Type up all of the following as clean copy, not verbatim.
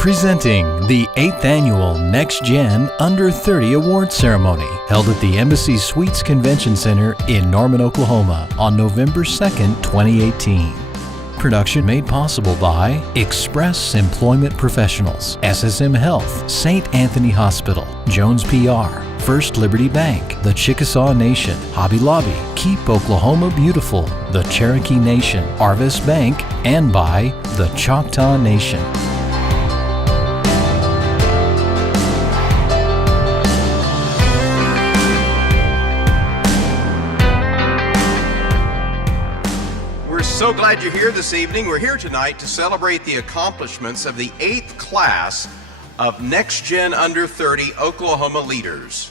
Presenting the 8th Annual NextGen Under 30 Award Ceremony, held at the Embassy Suites Convention Center in Norman, Oklahoma on November 2nd, 2018. Production made possible by Express Employment Professionals, SSM Health, St. Anthony Hospital, Jones PR, First Liberty Bank, the Chickasaw Nation, Hobby Lobby, Keep Oklahoma Beautiful, the Cherokee Nation, Arvest Bank, and by the Choctaw Nation. So glad you're here this evening. We're here tonight to celebrate the accomplishments of the 8th class of NextGen Under 30 Oklahoma leaders.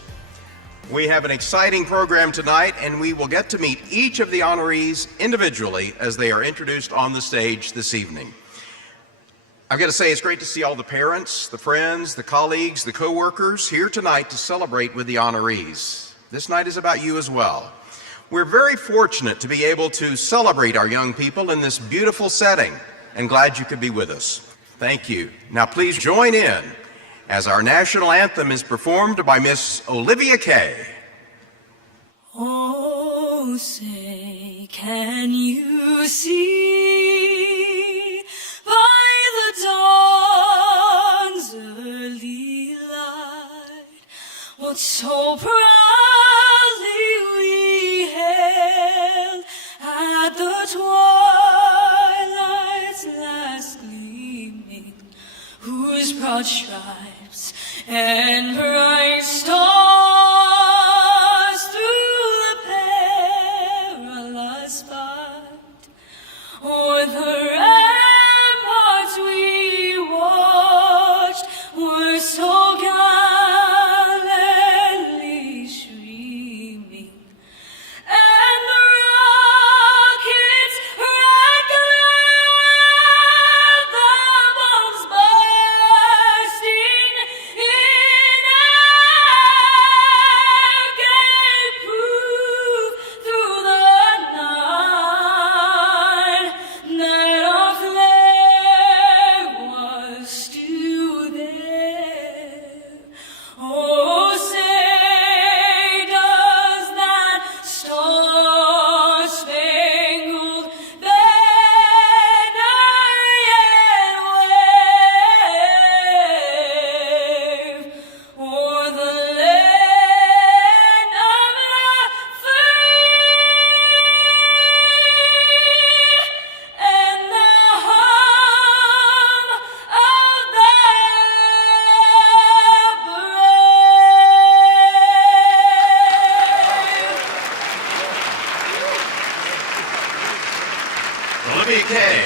We have an exciting program tonight, and we will get to meet each of the honorees individually as they are introduced on the stage this evening. I've got to say, it's great to see all the parents, the friends, the colleagues, the co-workers here tonight to celebrate with the honorees. This night is about you as well. We're very fortunate to be able to celebrate our young people in this beautiful setting, and glad you could be with us. Thank you. Now please join in as our national anthem is performed by Miss Olivia Kay. Oh, say, can you see by the dawn's early light what so proudly we hailed at the twilight's last gleaming, whose broad stripes and bright stars through the perilous fight o'er the ramparts we watched were so gallantly streaming, and the rockets rattling, the bombs bursting in air gave proof through the night that our flag was still there. Oh, say does that star-spangled banner yet wave o'er the land of the free and the home of the brave. Olivia Kay.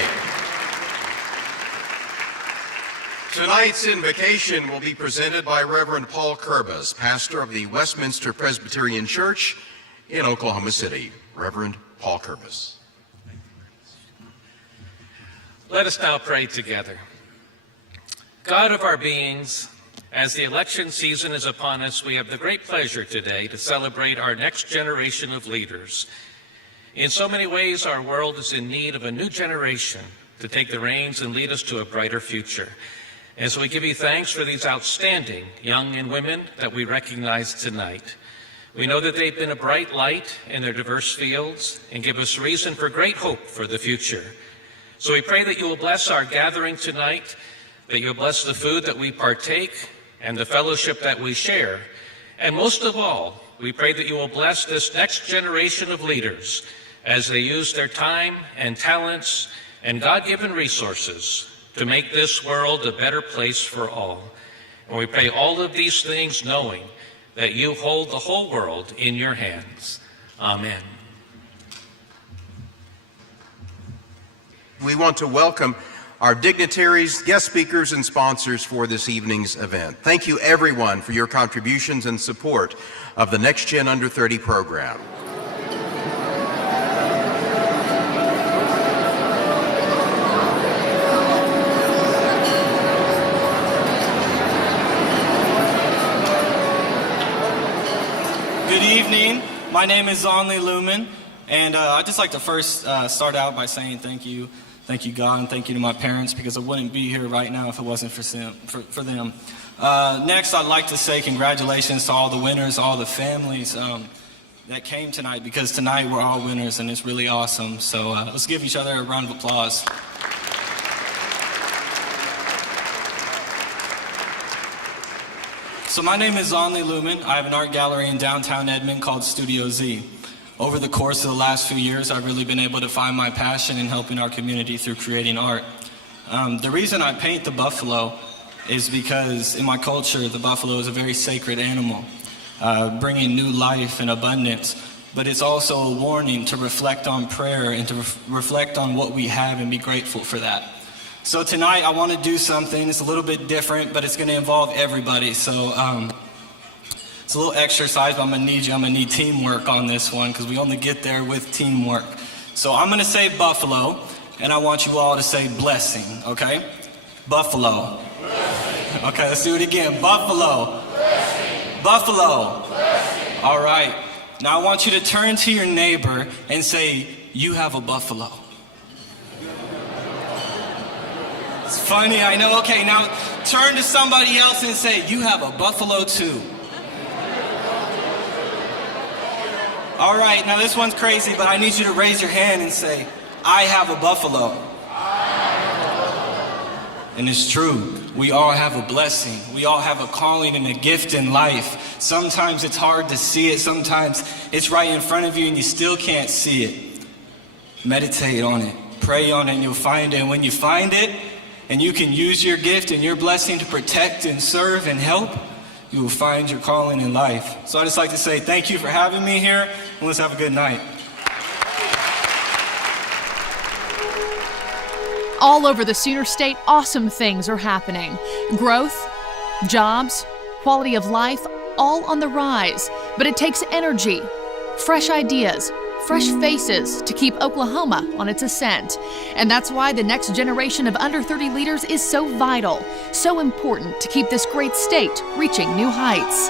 Tonight's invocation will be presented by Reverend Paul Kerbas, pastor of the Westminster Presbyterian Church in Oklahoma City. Reverend Paul Kerbas. Let us now pray together. God of our beings, as the election season is upon us, we have the great pleasure today to celebrate our next generation of leaders. In so many ways, our world is in need of a new generation to take the reins and lead us to a brighter future. And so we give you thanks for these outstanding young men and women that we recognize tonight. We know that they've been a bright light in their diverse fields and give us reason for great hope for the future. So we pray that you will bless our gathering tonight, that you'll bless the food that we partake and the fellowship that we share. And most of all, we pray that you will bless this next generation of leaders as they use their time and talents and God-given resources to make this world a better place for all. And we pray all of these things knowing that you hold the whole world in your hands. Amen. We want to welcome our dignitaries, guest speakers, and sponsors for this evening's event. Thank you everyone for your contributions and support of the NextGen Under 30 program. Good evening. My name is Zonley Lumen, and I'd just like to first start out by saying thank you Thank you, God, and thank you to my parents, because I wouldn't be here right now if it wasn't for them. Next, I'd like to say congratulations to all the winners, all the families that came tonight, because tonight we're all winners, and it's really awesome. So let's give each other a round of applause. So my name is Zonley Lumen. I have an art gallery in downtown Edmond called Studio Z. Over the course of the last few years, I've really been able to find my passion in helping our community through creating art. The reason I paint the buffalo is because in my culture, the buffalo is a very sacred animal, bringing new life and abundance. But it's also a warning to reflect on prayer and to reflect on what we have and be grateful for that. So tonight I want to do something. It's a little bit different, but it's going to involve everybody. So it's a little exercise, but I'm going to need teamwork on this one, because we only get there with teamwork. So I'm going to say buffalo, and I want you all to say blessing, okay? Buffalo. Blessing. Okay, let's do it again. Buffalo. Blessing. Buffalo. Blessing. All right. Now I want you to turn to your neighbor and say, you have a buffalo. It's funny, I know. Okay, now turn to somebody else and say, you have a buffalo too. All right, now this one's crazy, but I need you to raise your hand and say, I have a buffalo. And it's true. We all have a blessing. We all have a calling and a gift in life. Sometimes it's hard to see it. Sometimes it's right in front of you and you still can't see it. Meditate on it. Pray on it and you'll find it. And when you find it and you can use your gift and your blessing to protect and serve and help, you will find your calling in life. So I just like to say thank you for having me here, and let's have a good night. All over the Sooner State, awesome things are happening. Growth, jobs, quality of life, all on the rise. But it takes energy, fresh ideas, fresh faces to keep Oklahoma on its ascent. And that's why the next generation of under 30 leaders is so vital, so important to keep this great state reaching new heights.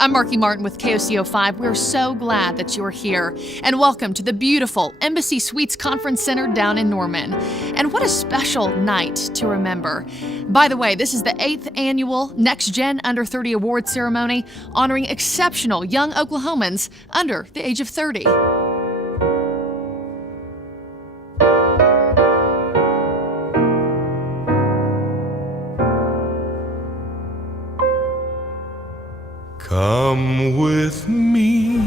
I'm Markie Martin with KOCO5. We're so glad that you're here. And welcome to the beautiful Embassy Suites Conference Center down in Norman. And what a special night to remember. By the way, this is the 8th annual NextGen Under 30 Award Ceremony, honoring exceptional young Oklahomans under the age of 30. Come with me,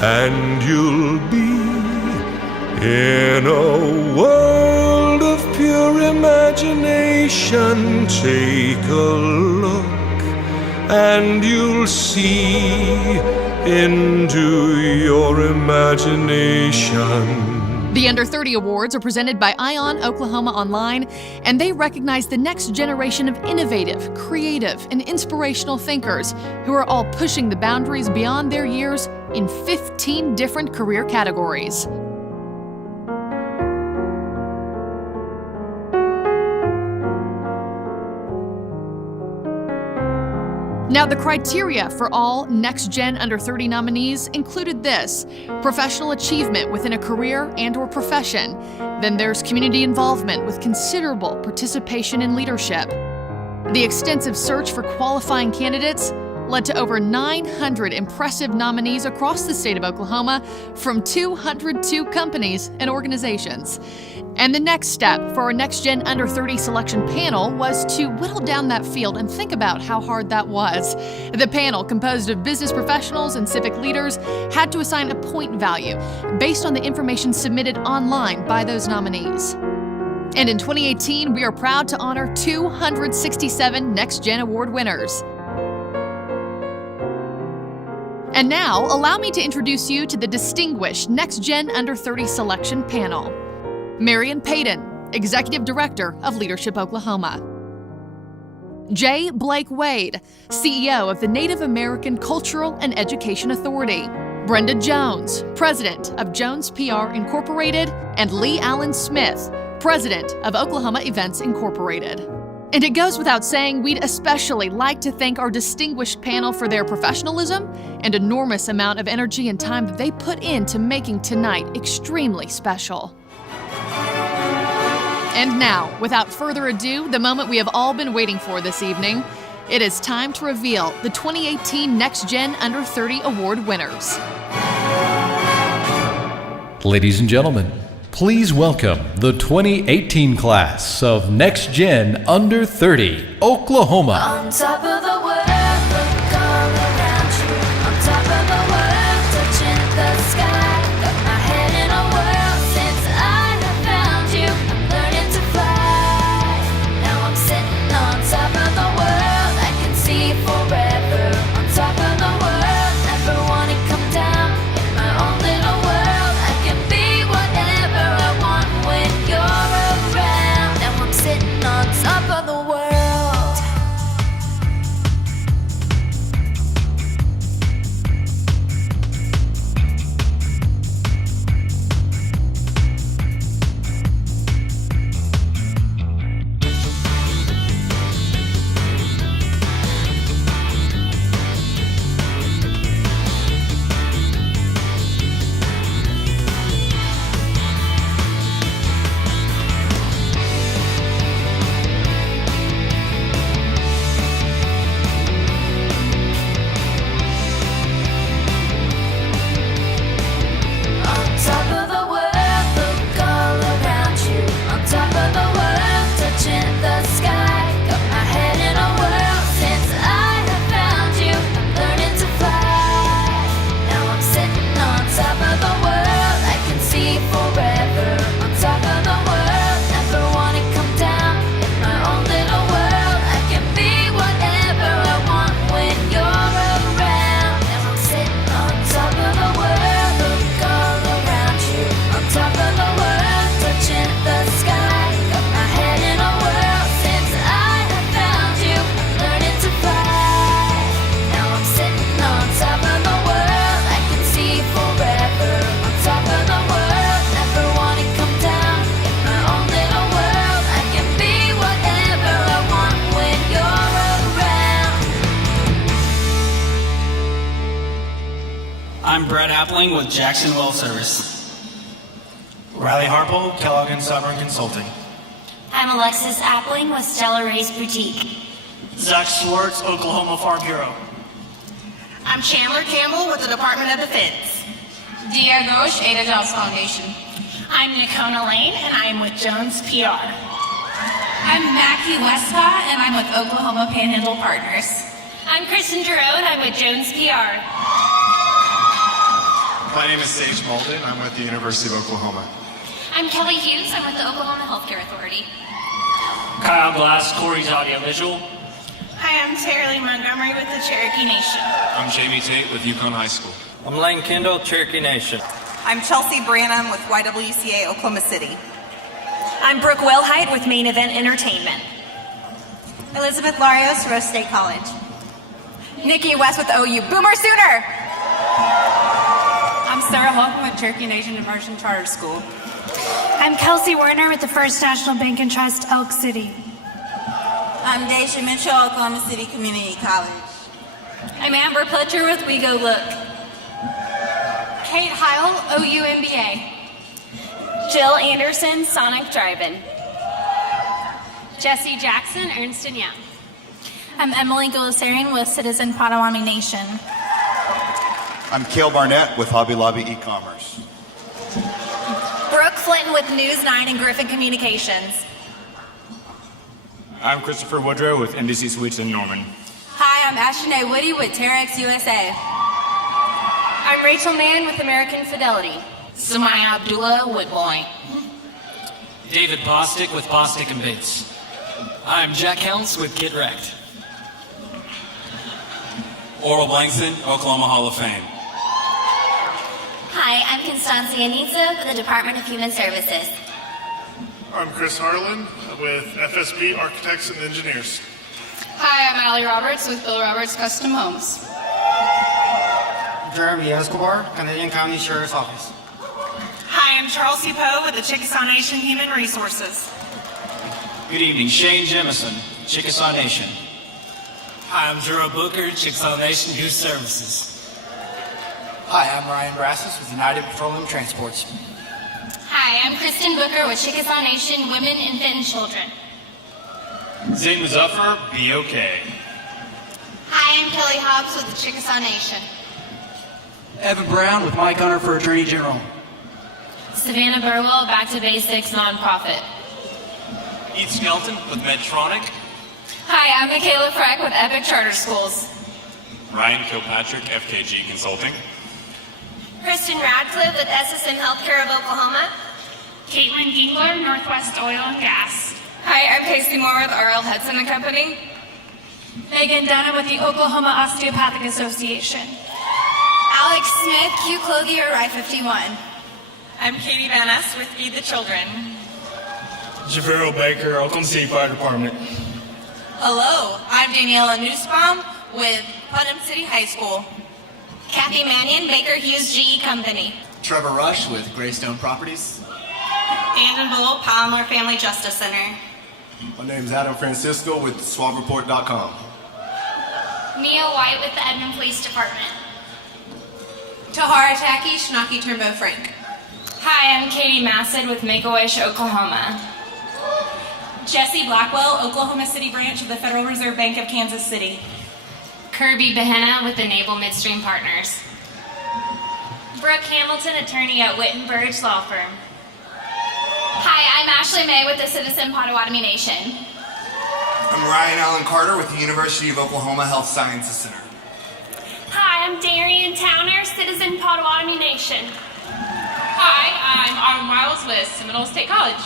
and you'll be in a world of pure imagination. Take a look, and you'll see into your imagination. The Under 30 Awards are presented by ION Oklahoma Online, and they recognize the next generation of innovative, creative, and inspirational thinkers who are all pushing the boundaries beyond their years in 15 different career categories. Now, the criteria for all NextGen Under 30 nominees included this: professional achievement within a career and/or profession. Then there's community involvement with considerable participation in leadership. The extensive search for qualifying candidates led to over 900 impressive nominees across the state of Oklahoma from 202 companies and organizations. And the next step for our NextGen Under 30 selection panel was to whittle down that field and think about how hard that was. The panel, composed of business professionals and civic leaders, had to assign a point value based on the information submitted online by those nominees. And in 2018, we are proud to honor 267 NextGen Award winners. And now, allow me to introduce you to the distinguished NextGen Under 30 selection panel. Marion Payton, Executive Director of Leadership Oklahoma. J. Blake Wade, CEO of the Native American Cultural and Education Authority. Brenda Jones, President of Jones PR Incorporated, and Lee Allen Smith, President of Oklahoma Events Incorporated. And it goes without saying, we'd especially like to thank our distinguished panel for their professionalism and enormous amount of energy and time that they put into making tonight extremely special. And now, without further ado, the moment we have all been waiting for this evening, it is time to reveal the 2018 NextGen Under 30 Award winners. Ladies and gentlemen, please welcome the 2018 class of NextGen Under 30, Oklahoma. On top of the world, look all around you. On top of the world, touching the sky. Got my head in a whirl since I have found you. I'm learning to fly. Now I'm sitting on top of the world. I can see forever. On top of the world, never want to come down. In my own little world, I can be whatever I want when you're around. Now I'm sitting on top of the world. With Jackson Well Service. Riley Harple, Kellogg & Sovereign Consulting. I'm Alexis Appling with Stella Ray's Boutique. Zach Schwartz, Oklahoma Farm Bureau. I'm Chandler Campbell with the Department of Defense. Dia Ghosh, Ada Jobs Foundation. I'm Nicona Lane, and I am with Jones PR. I'm Mackie Westcott, and I'm with Oklahoma Panhandle Partners. I'm Kristen Giroux, and I'm with Jones PR. My name is Sage Malden. I'm with the University of Oklahoma. I'm Kelly Hughes. I'm with the Oklahoma Healthcare Authority. Kyle Glass, Corey's Audiovisual. Hi, I'm Tara Lee Montgomery with the Cherokee Nation. I'm Jamie Tate with Yukon High School. I'm Lane Kendall, Cherokee Nation. I'm Chelsea Branham with YWCA Oklahoma City. I'm Brooke Wellhite with Main Event Entertainment. Elizabeth Larios, Rose State College. Nikki West with OU. Boomer Sooner! I'm Sarah Holcomb with Cherokee Nation Immersion Charter School. I'm Kelsey Werner with the First National Bank and Trust, Elk City. I'm Daisha Mitchell, Oklahoma City Community College. I'm Amber Pletcher with We Go Look. Kate Heil, OU MBA. Jill Anderson, Sonic Drive-In. Jesse Jackson, Ernst & Young. I'm Emily Gulisarian with Citizen Potawatomi Nation. I'm Cale Barnett with Hobby Lobby e-commerce. Brooke Flinton with News 9 and Griffin Communications. I'm Christopher Woodrow with NBC Suites in Norman. Hi, I'm Ashtonay Woody with Terex USA. I'm Rachel Mann with American Fidelity. Samaya Abdullah, Woodboy. David Bostic with Bostic & Bates. I'm Jack Helms with Get Wrecked. Oral Blankson, Oklahoma Hall of Fame. Hi, I'm Constancia Anitza with the Department of Human Services. I'm Chris Harlan with FSB Architects and Engineers. Hi, I'm Allie Roberts with Bill Roberts Custom Homes. Jeremy Escobar, Canadian County Sheriff's Office. Hi, I'm Charles C. Poe with the Chickasaw Nation Human Resources. Good evening, Shane Jemison, Chickasaw Nation. Hi, I'm Jerome Booker, Chickasaw Nation Youth Services. Hi, I'm Ryan Brassis with United Petroleum Transports. Hi, I'm Kristen Booker with Chickasaw Nation Women, Infant, and Children. Zayn Muzaffar, BOK. Hi, I'm Kelly Hobbs with the Chickasaw Nation. Evan Brown with Mike Hunter for Attorney General. Savannah Burwell, Back to Basics Nonprofit. Heath Skelton with Medtronic. Hi, I'm Michaela Freck with Epic Charter Schools. Ryan Kilpatrick, FKG Consulting. Kristen Radcliffe with SSM Healthcare of Oklahoma. Caitlin Gingler, Northwest Oil and Gas. Hi, I'm Casey Moore with R.L. Hudson and Company. Megan Dunham with the Oklahoma Osteopathic Association. Alex Smith, Q Clothier, I-51. I'm Katie Van Ness with Feed the Children. Javero Baker, Oklahoma City Fire Department. Hello, I'm Daniela Nussbaum with Putnam City High School. Kathy Mannion, Baker Hughes GE Company. Trevor Rush with Greystone Properties. Andon Bull, Palomar Family Justice Center. My name's Adam Francisco with SWATreport.com. Mia White with the Edmond Police Department. Tahara Taki, Shnaki Turbo Frank. Hi, I'm Katie Massad with Make-A-Wish, Oklahoma. Jesse Blackwell, Oklahoma City branch of the Federal Reserve Bank of Kansas City. Kirby Behenna with the Naval Midstream Partners. Brooke Hamilton, attorney at Witten Burge Law Firm. Hi, I'm Ashley May with the Citizen Potawatomi Nation. I'm Ryan Allen Carter with the University of Oklahoma Health Sciences Center. Hi, I'm Darian Towner, Citizen Potawatomi Nation. Hi, I'm Autumn Wiles with Seminole State College.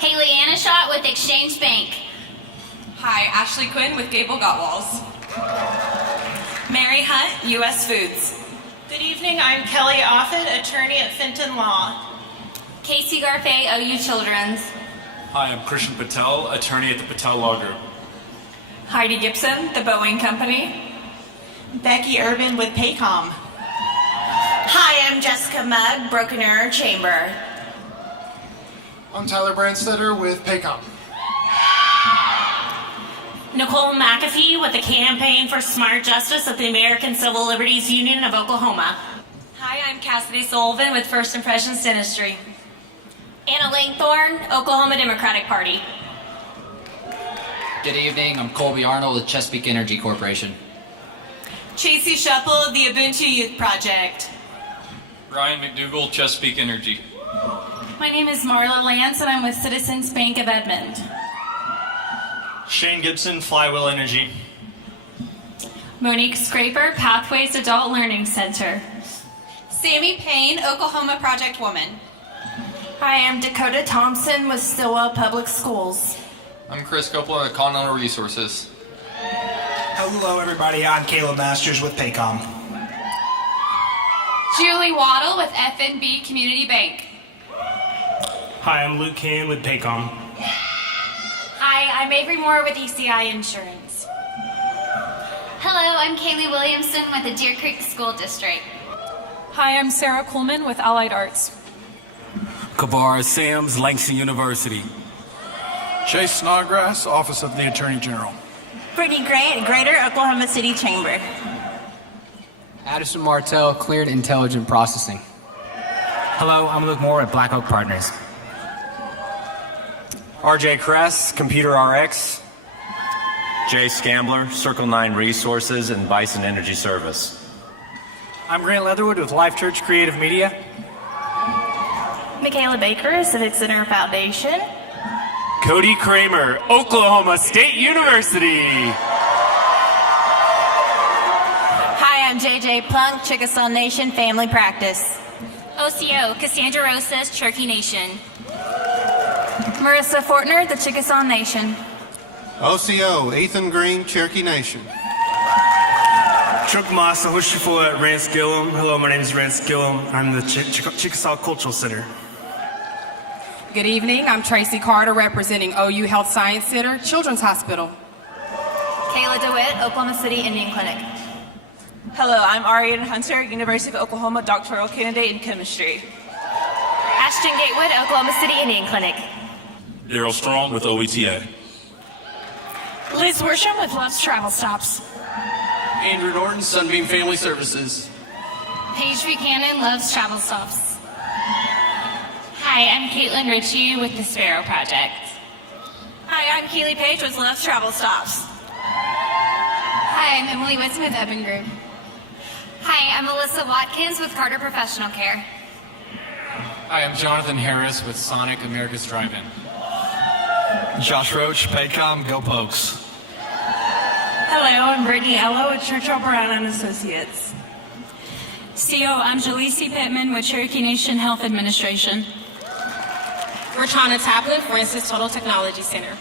Haley Anashot with Exchange Bank. Hi, Ashley Quinn with Gable Gottwalls. Mary Hunt, U.S. Foods. Good evening, I'm Kelly Offit, attorney at Fenton Law. Casey Garfay, OU Children's. Hi, I'm Christian Patel, attorney at the Patel Law Group. Heidi Gibson, the Boeing Company. Becky Urban with Paycom. Hi, I'm Jessica Mugg, Broken Arrow Chamber. I'm Tyler Brandstetter with Paycom. Nicole McAfee with the Campaign for Smart Justice of the American Civil Liberties Union of Oklahoma. Hi, I'm Cassidy Sullivan with First Impressions Dentistry. Anna Langthorne, Oklahoma Democratic Party. Good evening, I'm Colby Arnold with Chesapeake Energy Corporation. Tracy Shuffle of the Ubuntu Youth Project. Ryan McDougall, Chesapeake Energy. My name is Marla Lance, and I'm with Citizens Bank of Edmond. Shane Gibson, Flywheel Energy. Monique Scraper, Pathways Adult Learning Center. Sammy Payne, Oklahoma Project Woman. Hi, I'm Dakota Thompson with Stillwell Public Schools. I'm Chris Coppola with Continental Resources. Hello, everybody. I'm Caleb Masters with Paycom. Julie Waddle with FNB Community Bank. Hi, I'm Luke Can with Paycom. Hi, I'm Avery Moore with ECI Insurance. Hello, I'm Kaylee Williamson with the Deer Creek School District. Hi, I'm Sarah Coleman with Allied Arts. Kavar Sams, Langston University. Chase Snodgrass, Office of the Attorney General. Brittany Grant, Greater Oklahoma City Chamber. Addison Martell, Cleared Intelligent Processing. Hello, I'm Luke Moore at Black Oak Partners. RJ Kress, Computer RX. Jay Scambler, Circle 9 Resources and Bison Energy Service. I'm Grant Leatherwood with Life Church Creative Media. Michaela Baker, Civic Center Foundation. Cody Kramer, Oklahoma State University. Hi, I'm JJ Plunk, Chickasaw Nation Family Practice. OCO, Cassandra Rosas, Cherokee Nation. Marissa Fortner, the Chickasaw Nation. OCO, Ethan Green, Cherokee Nation. Chuck Masa, Hushifua at Rance Gillum. Hello, my name is Rance Gillum. I'm the Chickasaw Cultural Center. Good evening, I'm Tracy Carter representing OU Health Science Center, Children's Hospital. Kayla DeWitt, Oklahoma City Indian Clinic. Hello, I'm Ariana Hunter, University of Oklahoma doctoral candidate in chemistry. Ashton Gatewood, Oklahoma City Indian Clinic. Daryl Strong with OETA. Liz Worsham with Love's Travel Stops. Andrew Norton, Sunbeam Family Services. Paige Buchanan loves travel stops. Hi, I'm Caitlin Ritchie with the Sparrow Project. Hi, I'm Keely Page with Love's Travel Stops. Hi, I'm Emily Whitson with Evan Group. Hi, I'm Alyssa Watkins with Carter Professional Care. Hi, I'm Jonathan Harris with Sonic America's Drive-In. Josh Roach, Paycom, Go Pokes. Hello, I'm Brittany Ello with Churchill Brown and Associates. CO, I'm Jaleesi Pittman with Cherokee Nation Health Administration. Rachana Taplin, Francis Total Technology Center.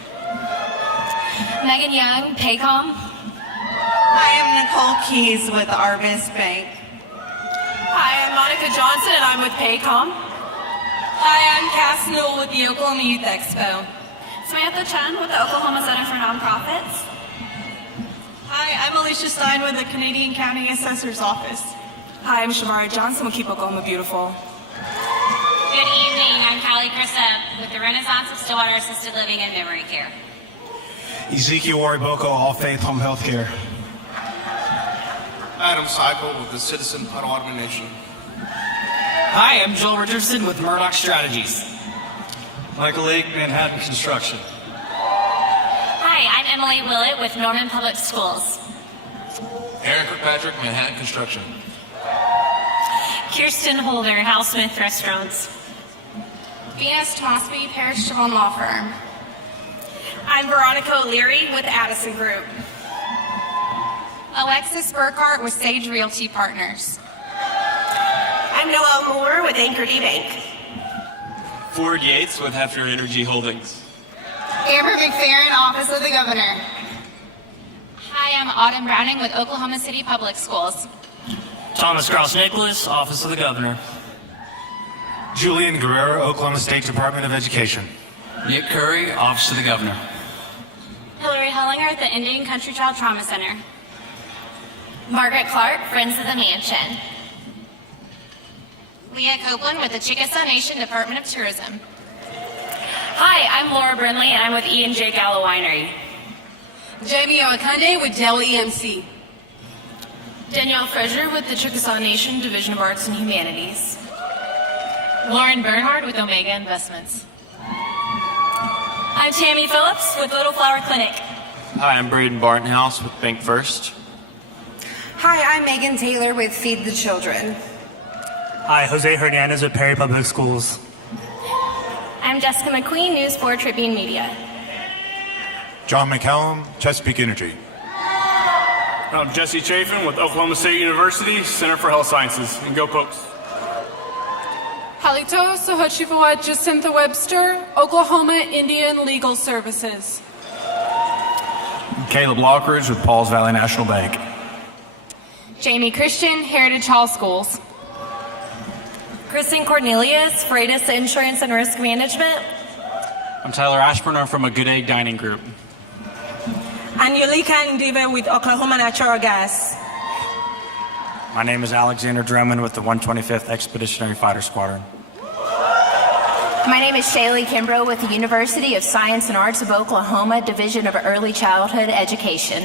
Megan Young, Paycom. Hi, I'm Nicole Keys with Arvis Bank. Hi, I'm Monica Johnson and I'm with Paycom. Hi, I'm Cass Newell with the Oklahoma Youth Expo. Samantha Chen with the Oklahoma Center for Nonprofits. Hi, I'm Alicia Stein with the Canadian County Assessor's Office. Hi, I'm Shamara Johnson with Keep Oklahoma Beautiful. Good evening, I'm Callie Crisep with the Renaissance of Stillwater Assisted Living and Memory Care. Ezekiel Wariboko, All Faith Home Health Care. Adam Seipel with the Citizen Potawatomi Nation. Hi, I'm Joel Richardson with Murdoch Strategies. Michael Lake, Manhattan Construction. Hi, I'm Emily Willett with Norman Public Schools. Aaron Kirkpatrick, Manhattan Construction. Kirsten Holder, Hal Smith Restaurants. Venus Tosby, Parrish Javon Law Firm. I'm Veronica O'Leary with Addison Group. Alexis Burkhart with Sage Realty Partners. I'm Noelle Moore with Anchor D Bank. Ford Yates with Hefner Energy Holdings. Amber McFerrin, Office of the Governor. Hi, I'm Autumn Browning with Oklahoma City Public Schools. Thomas Krause Nicholas, Office of the Governor. Julian Guerrero, Oklahoma State Department of Education. Nick Curry, Office of the Governor. Hillary Hellinger at the Indian Country Child Trauma Center. Margaret Clark, Friends of the Mansion. Leah Copeland with the Chickasaw Nation Department of Tourism. Hi, I'm Laura Brinley and I'm with E&J Gallo Winery. Jamie Owakunde with Dell EMC. Danielle Frazier with the Chickasaw Nation Division of Arts and Humanities. Lauren Bernhard with Omega Investments. I'm Tammy Phillips with Little Flower Clinic. Hi, I'm Braden Bartonhouse with Bank First. Hi, I'm Megan Taylor with Feed the Children. Hi, Jose Hernandez with Perry Public Schools. I'm Jessica McQueen, News 4 Tribune Media. John McCallum, Chesapeake Energy. I'm Jesse Chafin with Oklahoma State University, Center for Health Sciences. And go Pokes. Halito Sohochifawa Jacinta Webster, Oklahoma Indian Legal Services. Caleb Lockridge with Pauls Valley National Bank. Jamie Christian, Heritage Hall Schools. Kristen Cornelius, Freitas Insurance and Risk Management. I'm Tyler Ashburn. I'm from a Good Egg Dining Group. Angelika Ndiva with Oklahoma Natural Gas. My name is Alexander Drummond with the 125th Expeditionary Fighter Squadron. My name is Shaylee Kimbrough with the University of Science and Arts of Oklahoma, Division of Early Childhood Education.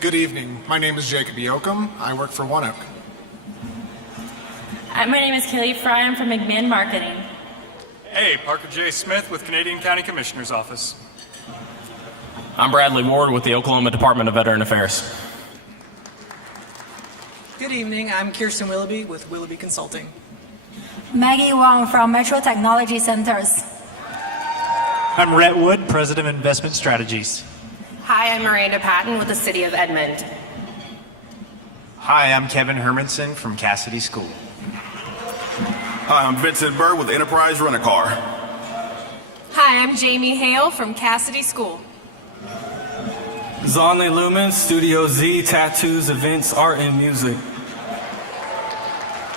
Good evening. My name is Jacob Yoakum. I work for One Oak. My name is Kelly Fry. I'm from McMahon Marketing. Hey, Parker J. Smith with Canadian County Commissioner's Office. I'm Bradley Ward with the Oklahoma Department of Veteran Affairs. Good evening. I'm Kirsten Willoughby with Willoughby Consulting. Maggie Wong from Metro Technology Centers. I'm Rhett Wood, President of Investment Strategies. Hi, I'm Miranda Patton with the City of Edmond. Hi, I'm Kevin Hermanson from Cassidy School. Hi, I'm Vincent Burr with Enterprise Rent-A-Car. Hi, I'm Jamie Hale from Cassidy School. Zonley Lumen, Studio Z, Tattoos, Events, Art, and Music.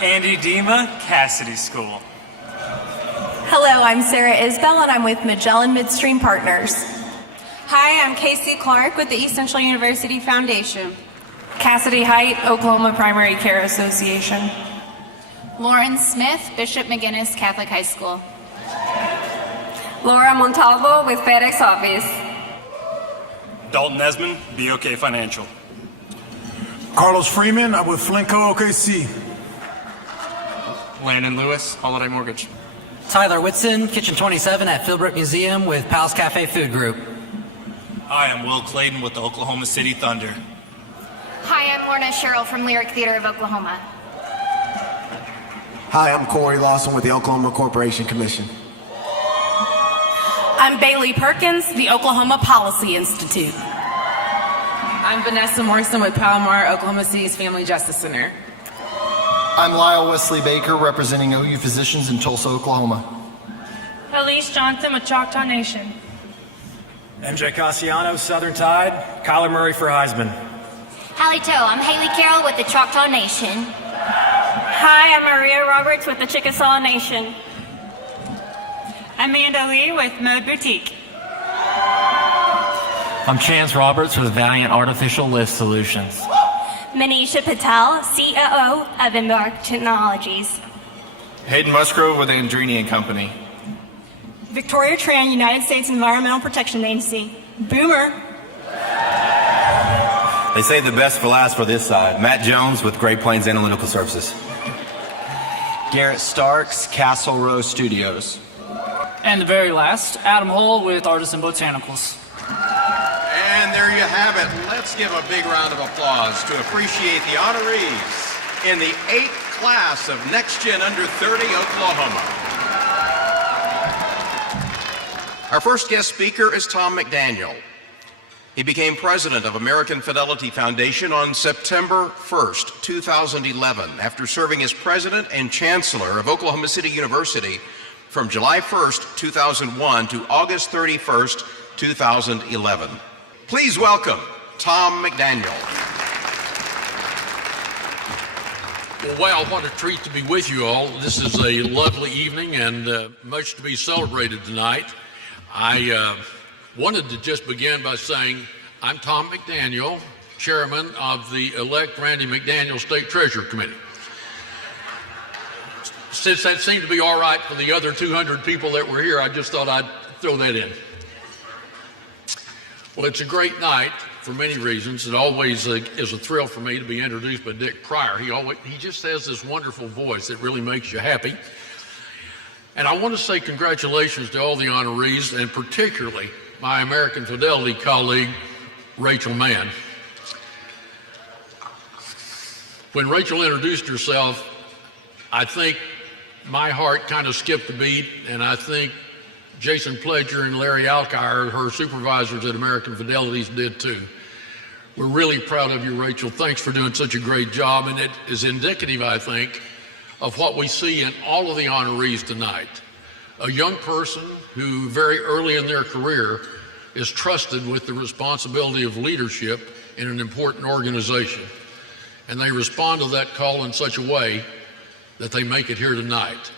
Andy Dima, Cassidy School. Hello, I'm Sarah Isbell and I'm with Magellan Midstream Partners. Hi, I'm Casey Clark with the East Central University Foundation. Cassidy Height, Oklahoma Primary Care Association. Lauren Smith, Bishop McGinnis Catholic High School. Laura Montalvo with FedEx Office. Dalton Esmond, BOK Financial. Carlos Freeman, I'm with Flinco OKC. Landon Lewis, Holiday Mortgage. Tyler Whitson, Kitchen 27 at Philbrook Museum with Pal's Cafe Food Group. Hi, I'm Will Clayton with the Oklahoma City Thunder. Hi, I'm Lorna Sherrill from Lyric Theater of Oklahoma. Hi, I'm Corey Lawson with the Oklahoma Corporation Commission. I'm Bailey Perkins, the Oklahoma Policy Institute. I'm Vanessa Morrison with Palomar, Oklahoma City's Family Justice Center. I'm Lyle Wesley Baker, representing OU Physicians in Tulsa, Oklahoma. Elise Johnson with Choctaw Nation. MJ Cassiano, Southern Tide. Kyler Murray for Heisman. Hallie Toe, I'm Haley Carroll with the Choctaw Nation. Hi, I'm Maria Roberts with the Chickasaw Nation. Amanda Lee with Mode Boutique. I'm Chance Roberts with Valiant Artificial Lift Solutions. Manisha Patel, COO of Embark Technologies. Hayden Musgrove with Andrini and Company. Victoria Tran, United States Environmental Protection Agency. Boomer. They say the best for last for this side. Matt Jones with Great Plains Analytical Services. Garrett Starks, Castle Row Studios. And the very last, Adam Hull with Artisan Botanicals. And there you have it. Let's give a big round of applause to appreciate the honorees in the 8th class of NextGen Under 30 Oklahoma. Our first guest speaker is Tom McDaniel. He became president of American Fidelity Foundation on September 1st, 2011, after serving as president and chancellor of Oklahoma City University from July 1st, 2001 to August 31st, 2011. Please welcome Tom McDaniel. Well, what a treat to be with you all. This is a lovely evening and much to be celebrated tonight. I wanted to just begin by saying I'm Tom McDaniel, chairman of the elect Randy McDaniel State Treasurer Committee. Since that seemed to be all right for the other 200 people that were here, I just thought I'd throw that in. Well, it's a great night for many reasons. It always is a thrill for me to be introduced by Dick Pryor. He just has this wonderful voice that really makes you happy. And I want to say congratulations to all the honorees, and particularly my American Fidelity colleague, Rachel Mann. When Rachel introduced herself, I think my heart kind of skipped a beat, and I think Jason Pledger and Larry Alkire, her supervisors at American Fidelities, did too. We're really proud of you, Rachel. Thanks for doing such a great job, and it is indicative, I think, of what we see in all of the honorees tonight. A young person who very early in their career is trusted with the responsibility of leadership in an important organization. And they respond to that call in such a way that they make it here tonight.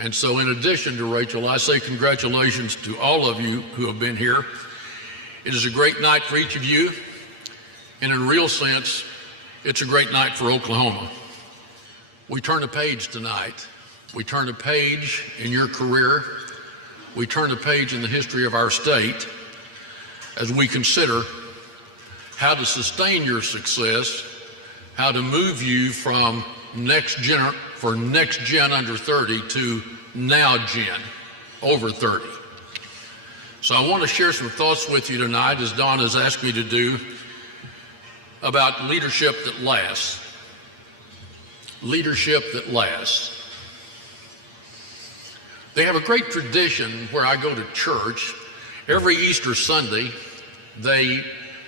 And so in addition to Rachel, I say congratulations to all of you who have been here. It is a great night for each of you. And in a real sense, it's a great night for Oklahoma. We turn a page tonight. We turn a page in your career. We turn a page in the history of our state as we consider how to sustain your success, how to move you from NextGen Under 30 to now Gen over 30. So I want to share some thoughts with you tonight, as Don has asked me to do, about leadership that lasts. Leadership that lasts. They have a great tradition where I go to church. Every Easter Sunday, they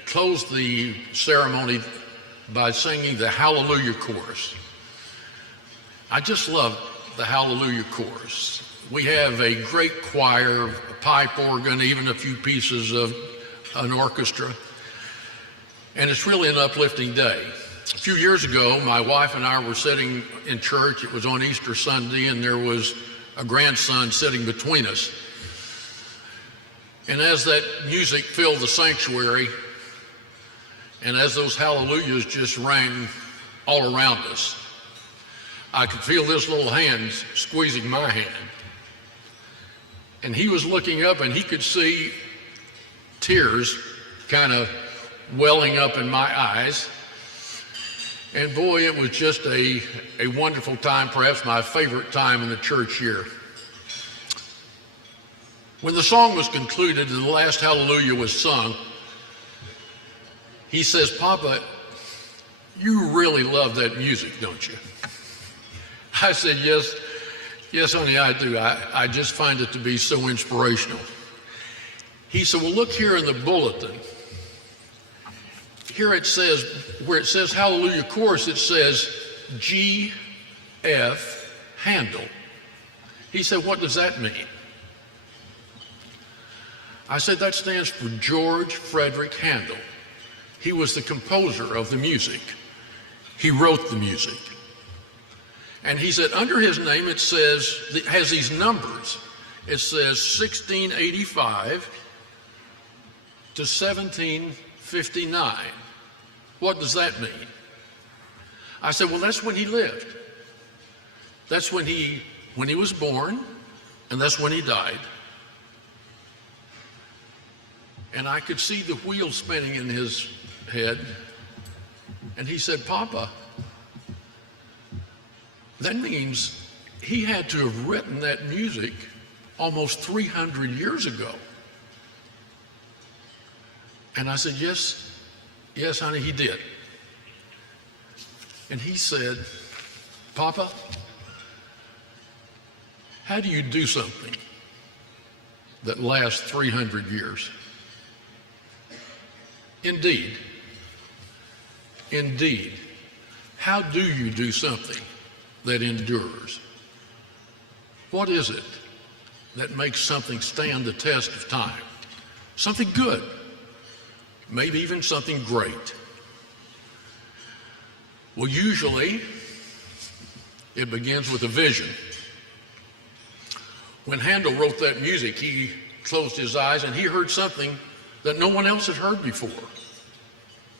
close the ceremony by singing the Hallelujah Chorus. I just love the Hallelujah Chorus. We have a great choir, a pipe organ, even a few pieces of an orchestra. And it's really an uplifting day. A few years ago, my wife and I were sitting in church. It was on Easter Sunday, and there was a grandson sitting between us. And as that music filled the sanctuary, and as those hallelujahs just rang all around us, I could feel this little hand squeezing my hand. And he was looking up, and he could see tears kind of welling up in my eyes. And boy, it was just a wonderful time, perhaps my favorite time in the church year. When the song was concluded and the last hallelujah was sung, he says, "Papa, you really love that music, don't you?" I said, yes, honey, I do. I just find it to be so inspirational. He said, "Well, look here in the bulletin. Here it says, where it says Hallelujah Chorus, it says G.F. Handel." He said, "What does that mean?" I said, "That stands for George Frederick Handel. He was the composer of the music. He wrote the music." And he said, under his name, it says, it has these numbers. It says 1685 to 1759. What does that mean? I said, "Well, that's when he lived. That's when he was born, and that's when he died." And I could see the wheels spinning in his head. And he said, "Papa, that means he had to have written that music almost 300 years ago." And I said, yes, honey, he did." And he said, "Papa, how do you do something that lasts 300 years? Indeed, how do you do something that endures? What is it that makes something stand the test of time? Something good, maybe even something great." Well, usually it begins with a vision. When Handel wrote that music, he closed his eyes and he heard something that no one else had heard before.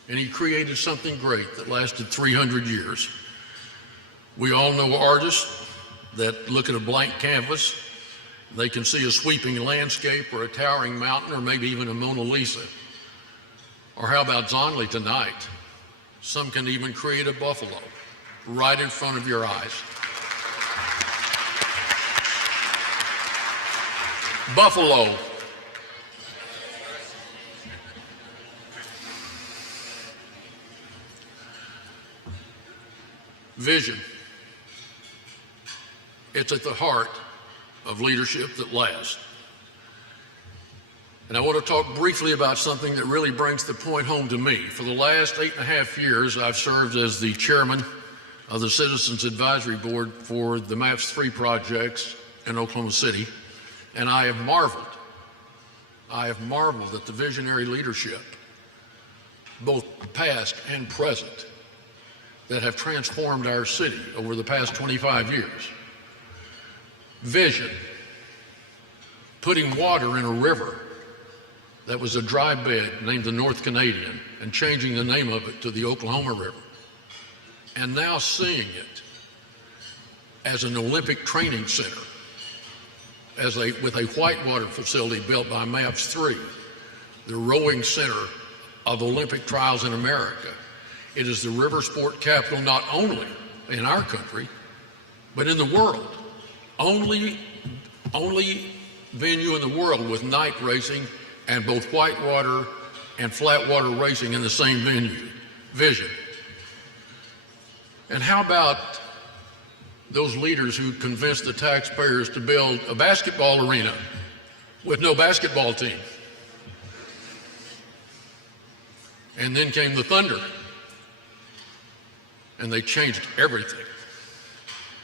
And he created something great that lasted 300 years. We all know artists that look at a blank canvas, they can see a sweeping landscape or a towering mountain or maybe even a Mona Lisa. Or how about Zonley tonight? Some can even create a buffalo right in front of your eyes. Buffalo. Vision. It's at the heart of leadership that lasts. And I want to talk briefly about something that really brings the point home to me. For the last 8.5 years, I've served as the chairman of the Citizens Advisory Board for the MAPS 3 projects in Oklahoma City, and I have marveled at the visionary leadership, both past and present, that have transformed our city over the past 25 years. Vision, putting water in a river that was a dry bed named the North Canadian and changing the name of it to the Oklahoma River, and now seeing it as an Olympic training center, with a whitewater facility built by MAPS 3, the rowing center of Olympic trials in America. It is the river sport capital not only in our country, but in the world. Only venue in the world with night racing and both whitewater and flat water racing in the same venue. Vision. And how about those leaders who convinced the taxpayers to build a basketball arena with no basketball team? And then came the Thunder, and they changed everything.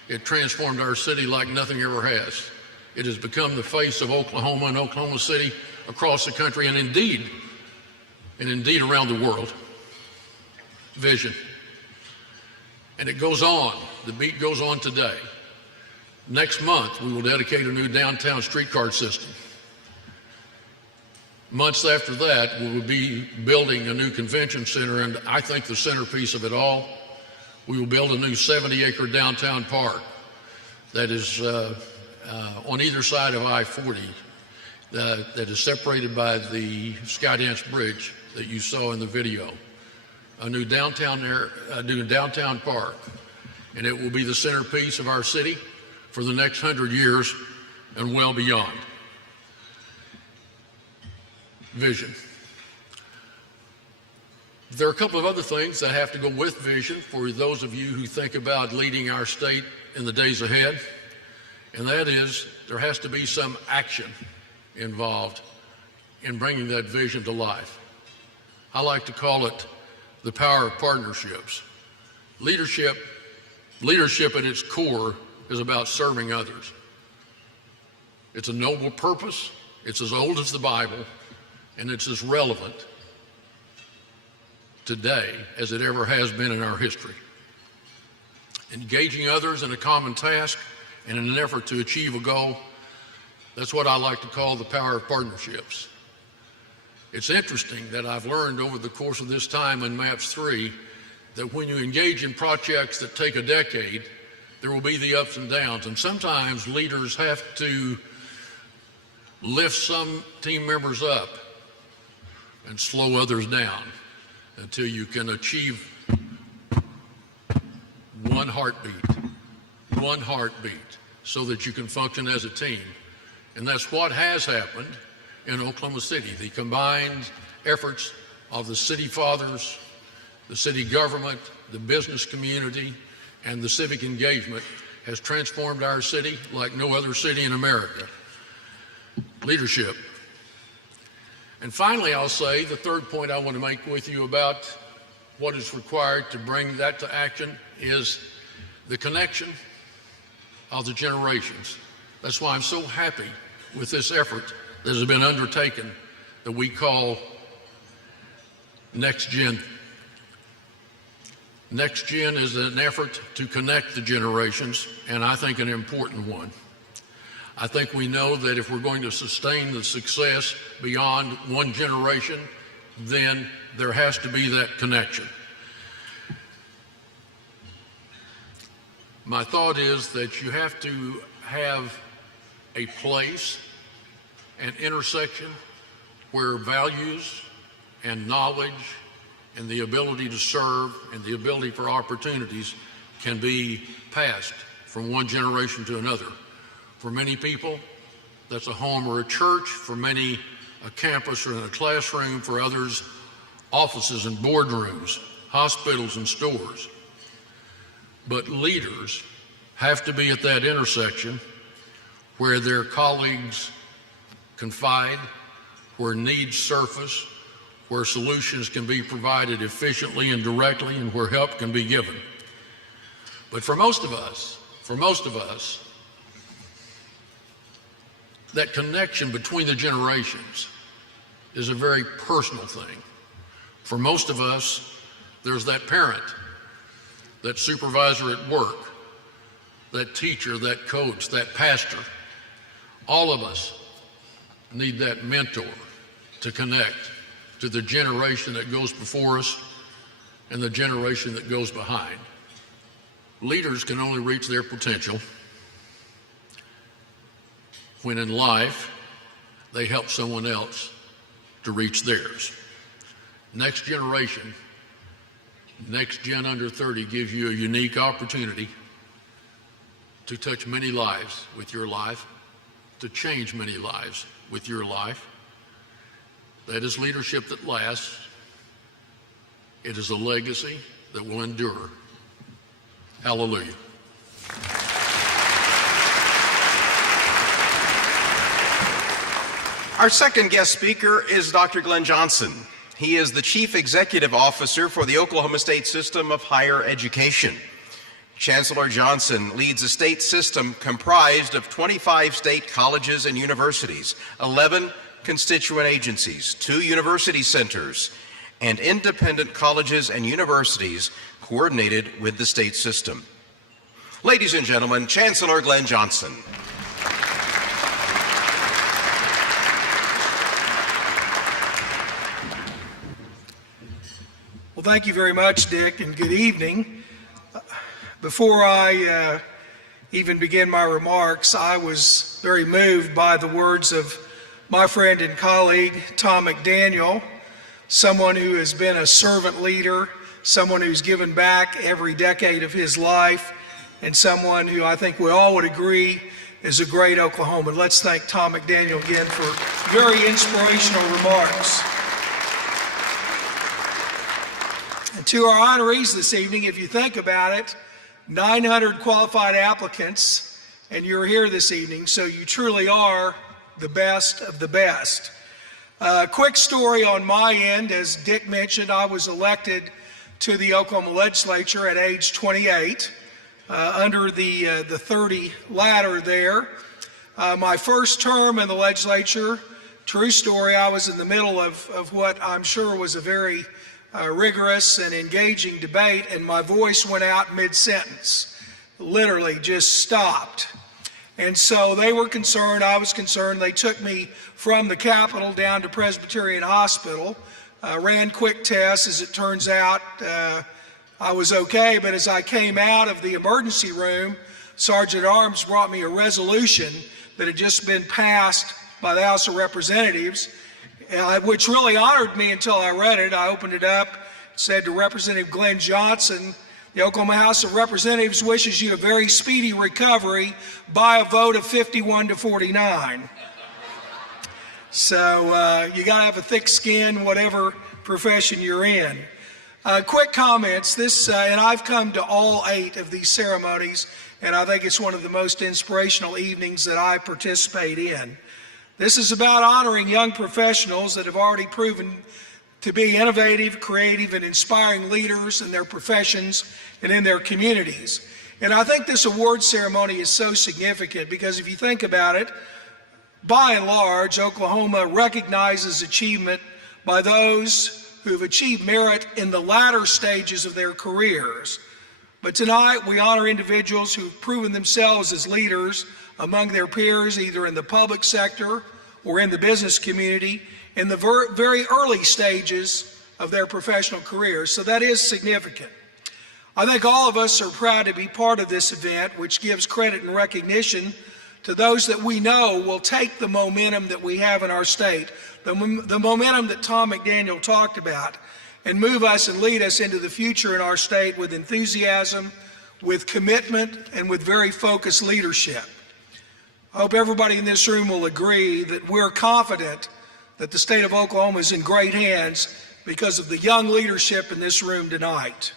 It transformed our city like nothing ever has. It has become the face of Oklahoma and Oklahoma City across the country, and indeed around the world. Vision. And it goes on. The beat goes on today. Next month, we will dedicate a new downtown streetcar system. Months after that, we will be building a new convention center, and I think the centerpiece of it all, we will build a new 70-acre downtown park that is on either side of I-40, that is separated by the Skydance Bridge that you saw in the video. A new downtown park, and it will be the centerpiece of our city for the next 100 years and well beyond. Vision. There are a couple of other things that have to go with vision for those of you who think about leading our state in the days ahead, and that is there has to be some action involved in bringing that vision to life. I like to call it the power of partnerships. Leadership at its core is about serving others. It's a noble purpose, it's as old as the Bible, and it's as relevant today as it ever has been in our history. Engaging others in a common task and in an effort to achieve a goal, that's what I like to call the power of partnerships. It's interesting that I've learned over the course of this time in MAPS 3 that when you engage in projects that take a decade, there will be the ups and downs, and sometimes leaders have to lift some team members up and slow others down until you can achieve one heartbeat, so that you can function as a team. And that's what has happened in Oklahoma City. The combined efforts of the city fathers, the city government, the business community, and the civic engagement has transformed our city like no other city in America. Leadership. And finally, I'll say the third point I want to make with you about what is required to bring that to action is the connection of the generations. That's why I'm so happy with this effort that has been undertaken that we call NextGen. NextGen is an effort to connect the generations, and I think an important one. I think we know that if we're going to sustain the success beyond one generation, then there has to be that connection. My thought is that you have to have a place, an intersection where values and knowledge and the ability to serve and the ability for opportunities can be passed from one generation to another. For many people, that's a home or a church. For many, a campus or a classroom. For others, offices and boardrooms, hospitals and stores. But leaders have to be at that intersection where their colleagues confide, where needs surface, where solutions can be provided efficiently and directly, and where help can be given. But for most of us, that connection between the generations is a very personal thing. For most of us, there's that parent, that supervisor at work, that teacher, that coach, that pastor. All of us need that mentor to connect to the generation that goes before us and the generation that goes behind. Leaders can only reach their potential when in life they help someone else to reach theirs. Next generation, NextGen Under 30 gives you a unique opportunity to touch many lives with your life, to change many lives with your life. That is leadership that lasts. It is a legacy that will endure. Hallelujah. Our second guest speaker is Dr. Glen Johnson. He is the Chief Executive Officer for the Oklahoma State System of Higher Education. Chancellor Johnson leads a state system comprised of 25 state colleges and universities, 11 constituent agencies, 2 university centers, and independent colleges and universities coordinated with the state system. Ladies and gentlemen, Chancellor Glen Johnson. Well, thank you very much, Dick, and good evening. Before I even begin my remarks, I was very moved by the words of my friend and colleague, Tom McDaniel, someone who has been a servant leader, someone who's given back every decade of his life, and someone who I think we all would agree is a great Oklahoman. Let's thank Tom McDaniel again for very inspirational remarks. And to our honorees this evening, if you think about it, 900 qualified applicants, and you're here this evening, so you truly are the best of the best. Quick story on my end. As Dick mentioned, I was elected to the Oklahoma legislature at age 28 under the 30 ladder there. My first term in the legislature, true story, I was in the middle of what I'm sure was a very rigorous and engaging debate, and my voice went out mid-sentence, literally just stopped. And so they were concerned, I was concerned. They took me from the Capitol down to Presbyterian Hospital, ran quick tests. As it turns out, I was okay, but as I came out of the emergency room, Sergeant at Arms brought me a resolution that had just been passed by the House of Representatives, which really honored me until I read it. I opened it up, it said to Representative Glen Johnson, the Oklahoma House of Representatives wishes you a very speedy recovery by a vote of 51 to 49. So you got to have a thick skin, whatever profession you're in. Quick comments. And I've come to all 8 of these ceremonies, and I think it's one of the most inspirational evenings that I participate in. This is about honoring young professionals that have already proven to be innovative, creative, and inspiring leaders in their professions and in their communities. And I think this award ceremony is so significant because if you think about it, by and large, Oklahoma recognizes achievement by those who have achieved merit in the latter stages of their careers. But tonight, we honor individuals who've proven themselves as leaders among their peers, either in the public sector or in the business community, in the very early stages of their professional careers. So that is significant. I think all of us are proud to be part of this event, which gives credit and recognition to those that we know will take the momentum that we have in our state, the momentum that Tom McDaniel talked about, and move us and lead us into the future in our state with enthusiasm, with commitment, and with very focused leadership. I hope everybody in this room will agree that we're confident that the state of Oklahoma is in great hands because of the young leadership in this room tonight.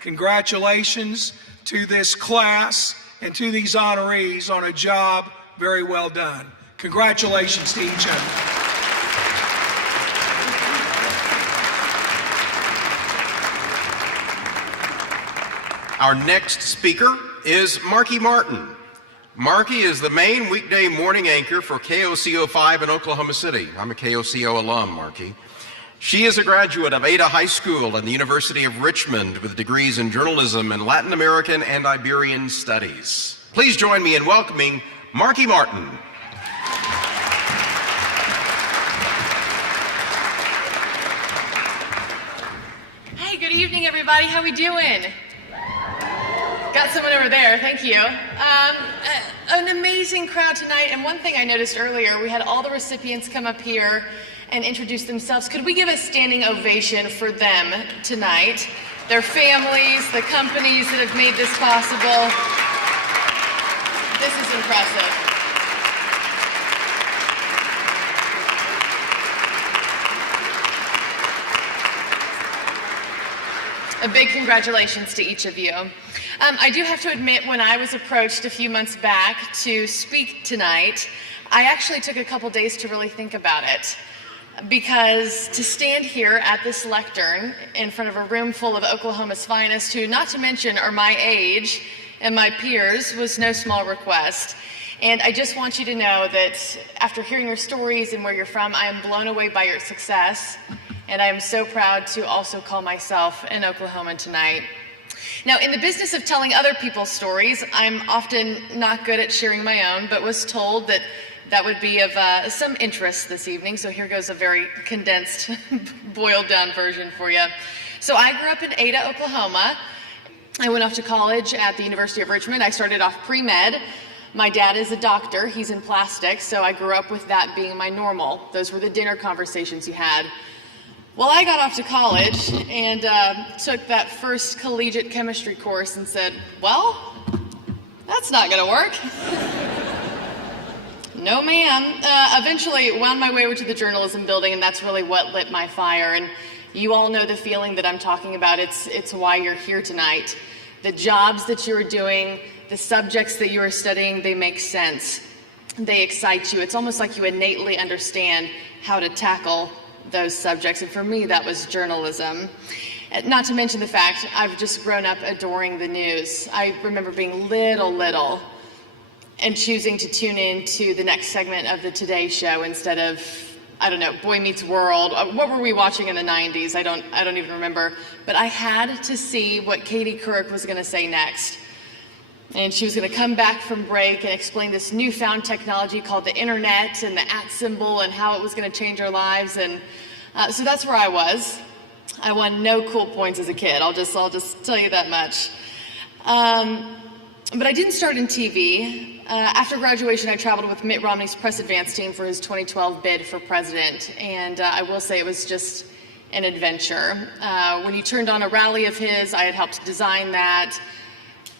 Congratulations to this class and to these honorees on a job very well done. Congratulations to each of you. Our next speaker is Markie Martin. Markie is the main weekday morning anchor for KOCO5 in Oklahoma City. I'm a KOCO alum, Markie. She is a graduate of Ada High School and the University of Richmond with degrees in journalism and Latin American and Iberian studies. Please join me in welcoming Markie Martin. Hey, good evening, everybody. How we doing? Got someone over there, thank you. An amazing crowd tonight, and one thing I noticed earlier, we had all the recipients come up here and introduce themselves. Could we give a standing ovation for them tonight? Their families, the companies that have made this possible. This is impressive. A big congratulations to each of you. I do have to admit, when I was approached a few months back to speak tonight, I actually took a couple days to really think about it. Because to stand here at this lectern in front of a room full of Oklahoma's finest, who, not to mention, are my age and my peers, was no small request. And I just want you to know that after hearing your stories and where you're from, I am blown away by your success. And I am so proud to also call myself an Oklahoman tonight. Now, in the business of telling other people's stories, I'm often not good at sharing my own, but was told that that would be of some interest this evening. So here goes a very condensed, boiled down version for you. So I grew up in Ada, Oklahoma. I went off to college at the University of Richmond. I started off pre-med. My dad is a doctor, he's in plastics, so I grew up with that being my normal. Those were the dinner conversations you had. Well, I got off to college and took that first collegiate chemistry course and said, well, that's not gonna work. No, ma'am. Eventually wound my way over to the journalism building, and that's really what lit my fire. And you all know the feeling that I'm talking about. It's why you're here tonight. The jobs that you're doing, the subjects that you are studying, they make sense. They excite you. It's almost like you innately understand how to tackle those subjects. And for me, that was journalism. Not to mention the fact I've just grown up adoring the news. I remember being little and choosing to tune in to the next segment of the Today Show instead of, I don't know, Boy Meets World. What were we watching in the 90s? I don't even remember. But I had to see what Katie Couric was going to say next. And she was going to come back from break and explain this newfound technology called the internet and the @ symbol and how it was going to change our lives. And so that's where I was. I won no cool points as a kid. I'll just tell you that much. But I didn't start in TV. After graduation, I traveled with Mitt Romney's press advance team for his 2012 bid for president. And I will say it was just an adventure. When he turned on a rally of his, I had helped design that,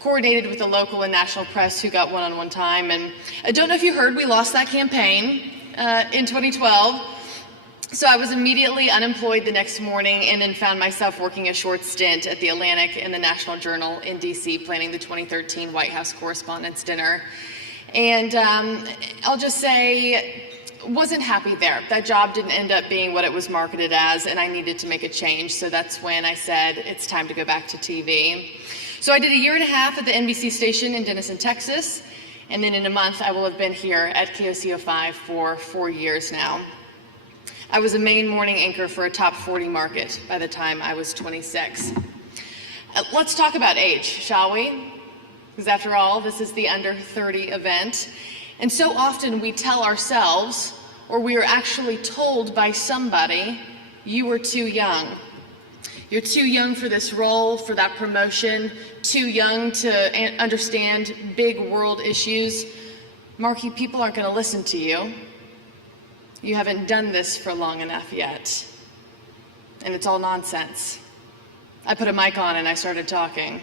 coordinated with the local and national press who got one-on-one time. And I don't know if you heard, we lost that campaign in 2012. So I was immediately unemployed the next morning and then found myself working a short stint at the Atlantic and the National Journal in DC, planning the 2013 White House Correspondents' Dinner. And I'll just say, wasn't happy there. That job didn't end up being what it was marketed as, and I needed to make a change. So that's when I said, it's time to go back to TV. So I did a 1.5 years at the NBC station in Denison, Texas, and then in a month I will have been here at KOCO5 for 4 years now. I was a main morning anchor for a top 40 market by the time I was 26. Let's talk about age, shall we? Because after all, this is the Under 30 event. And so often we tell ourselves, or we are actually told by somebody, you are too young. You're too young for this role, for that promotion, too young to understand big world issues. Markie, people aren't going to listen to you. You haven't done this for long enough yet. And it's all nonsense. I put a mic on and I started talking.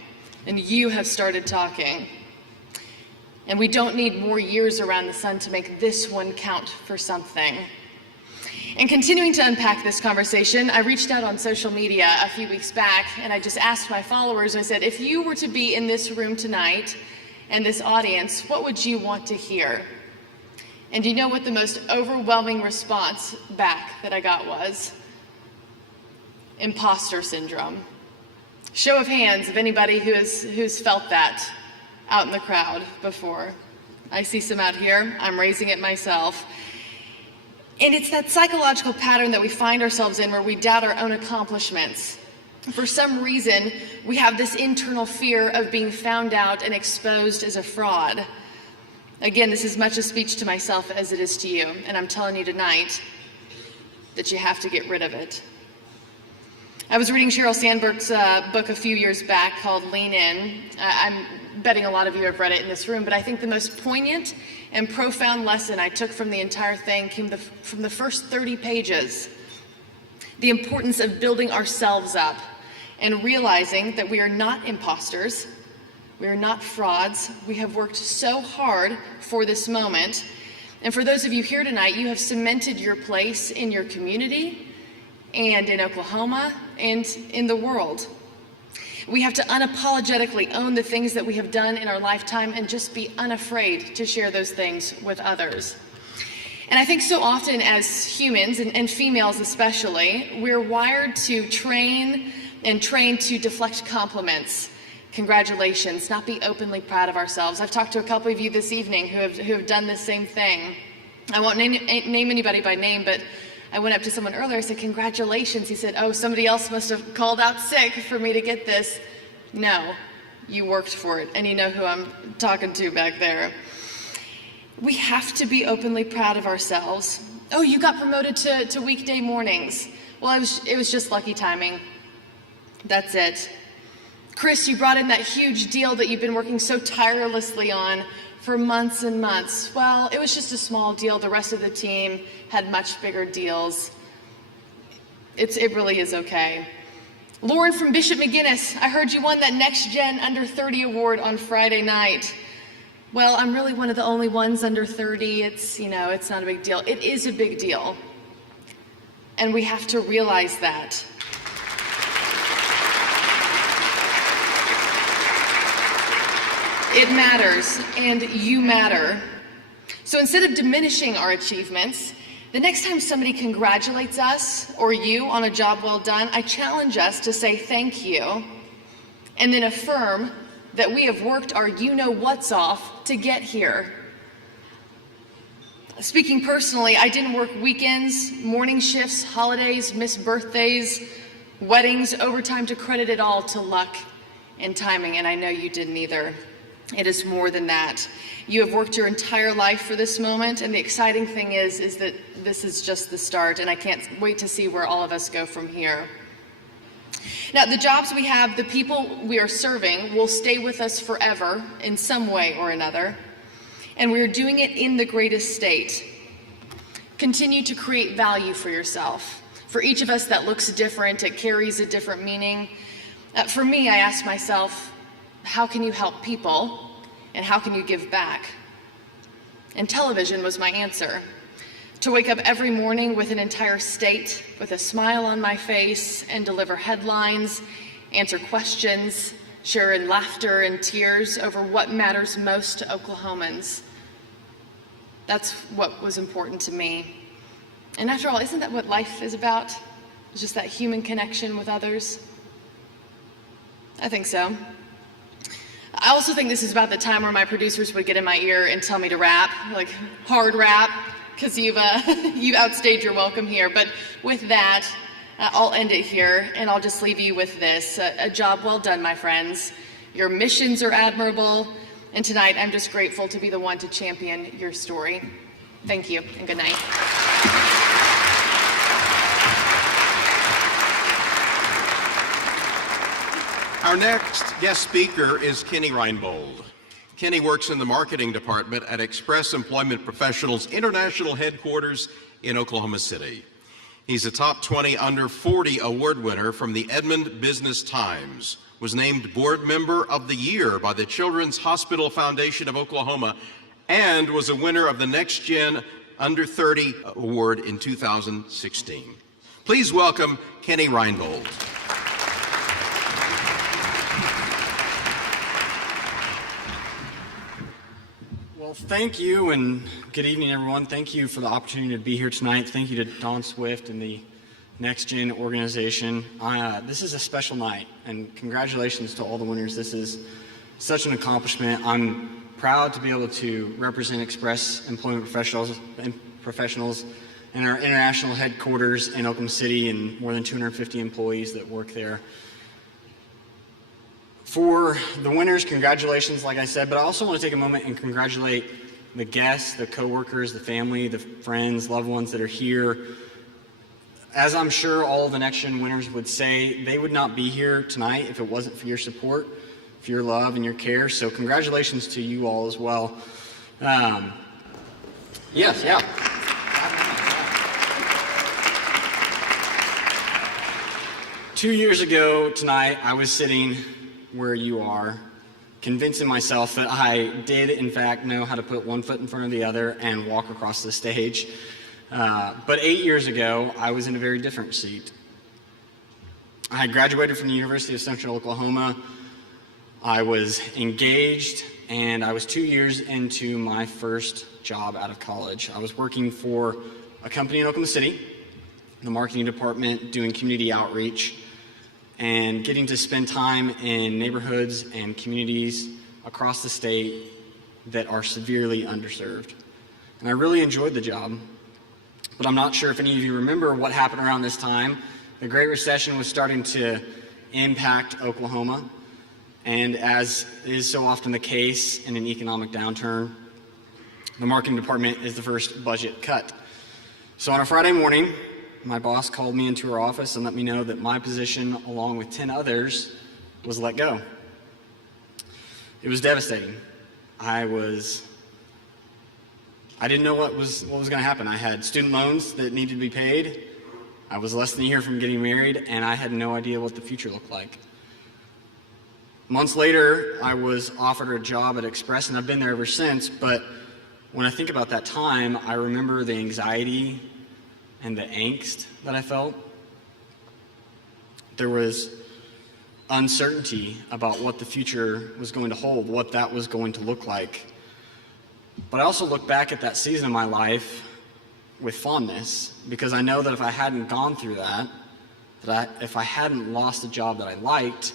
And you have started talking. And we don't need more years around the sun to make this one count for something. And continuing to unpack this conversation, I reached out on social media a few weeks back and I just asked my followers, I said, if you were to be in this room tonight and this audience, what would you want to hear? And do you know what the most overwhelming response back that I got was? Imposter syndrome. Show of hands of anybody who's felt that out in the crowd before. I see some out here. I'm raising it myself. And it's that psychological pattern that we find ourselves in where we doubt our own accomplishments. For some reason, we have this internal fear of being found out and exposed as a fraud. Again, this is much a speech to myself as it is to you, and I'm telling you tonight that you have to get rid of it. I was reading Sheryl Sandberg's book a few years back called Lean In. I'm betting a lot of you have read it in this room, but I think the most poignant and profound lesson I took from the entire thing came from the first 30 pages. The importance of building ourselves up and realizing that we are not imposters. We are not frauds. We have worked so hard for this moment. And for those of you here tonight, you have cemented your place in your community and in Oklahoma and in the world. We have to unapologetically own the things that we have done in our lifetime and just be unafraid to share those things with others. And I think so often as humans, and females especially, we're wired to train to deflect compliments. Congratulations, not be openly proud of ourselves. I've talked to a couple of you this evening who have done the same thing. I won't name anybody by name, but I went up to someone earlier, I said, congratulations. He said, oh, somebody else must have called out sick for me to get this. No, you worked for it, and you know who I'm talking to back there. We have to be openly proud of ourselves. Oh, you got promoted to weekday mornings. Well, it was just lucky timing. That's it. Chris, you brought in that huge deal that you've been working so tirelessly on for months and months. Well, it was just a small deal. The rest of the team had much bigger deals. It really is okay. Lauren from Bishop McGuinness, I heard you won that NextGen Under 30 award on Friday night. Well, I'm really one of the only ones under 30. It's not a big deal. It is a big deal. And we have to realize that. It matters, and you matter. So instead of diminishing our achievements, the next time somebody congratulates us or you on a job well done, I challenge us to say thank you and then affirm that we have worked our you-know-what's off to get here. Speaking personally, I didn't work weekends, morning shifts, holidays, missed birthdays, weddings, overtime to credit it all to luck and timing, and I know you didn't either. It is more than that. You have worked your entire life for this moment, and the exciting thing is that this is just the start, and I can't wait to see where all of us go from here. Now, the jobs we have, the people we are serving, will stay with us forever in some way or another, and we are doing it in the greatest state. Continue to create value for yourself. For each of us, that looks different. It carries a different meaning. For me, I ask myself, how can you help people, and how can you give back? And television was my answer. To wake up every morning with an entire state, with a smile on my face, and deliver headlines, answer questions, share in laughter and tears over what matters most to Oklahomans. That's what was important to me. And after all, isn't that what life is about? It's just that human connection with others? I think so. I also think this is about the time where my producers would get in my ear and tell me to rap, like hard rap, because you've outstayed your welcome here. But with that, I'll end it here, and I'll just leave you with this. A job well done, my friends. Your missions are admirable, and tonight I'm just grateful to be the one to champion your story. Thank you, and good night. Our next guest speaker is Kenny Reinbold. Kenny works in the marketing department at Express Employment Professionals International Headquarters in Oklahoma City. He's a top 20 under 40 award winner from the Edmond Business Times, was named Board Member of the Year by the Children's Hospital Foundation of Oklahoma, and was a winner of the NextGen Under 30 Award in 2016. Please welcome Kenny Reinbold. Well, thank you, and good evening, everyone. Thank you for the opportunity to be here tonight. Thank you to Don Swift and the NextGen organization. This is a special night, and congratulations to all the winners. This is such an accomplishment. I'm proud to be able to represent Express Employment Professionals and our international headquarters in Oklahoma City and more than 250 employees that work there. For the winners, congratulations, like I said, but I also want to take a moment and congratulate the guests, the coworkers, the family, the friends, loved ones that are here. As I'm sure all of the NextGen winners would say, they would not be here tonight if it wasn't for your support, for your love and your care. So congratulations to you all as well. Yes, yeah. Two years ago tonight, I was sitting where you are, convincing myself that I did, in fact, know how to put one foot in front of the other and walk across the stage. But 8 years ago, I was in a very different seat. I had graduated from the University of Central Oklahoma. I was engaged, and I was 2 years into my first job out of college. I was working for a company in Oklahoma City, the marketing department, doing community outreach, and getting to spend time in neighborhoods and communities across the state that are severely underserved. And I really enjoyed the job, but I'm not sure if any of you remember what happened around this time. The Great Recession was starting to impact Oklahoma, and as is so often the case in an economic downturn, the marketing department is the first budget cut. So on a Friday morning, my boss called me into her office and let me know that my position, along with 10 others, was let go. It was devastating. I was I didn't know what was going to happen. I had student loans that needed to be paid. I was less than a year from getting married, and I had no idea what the future looked like. Months later, I was offered a job at Express, and I've been there ever since, but when I think about that time, I remember the anxiety and the angst that I felt. There was uncertainty about what the future was going to hold, what that was going to look like. But I also look back at that season of my life with fondness, because I know that if I hadn't gone through that, if I hadn't lost a job that I liked,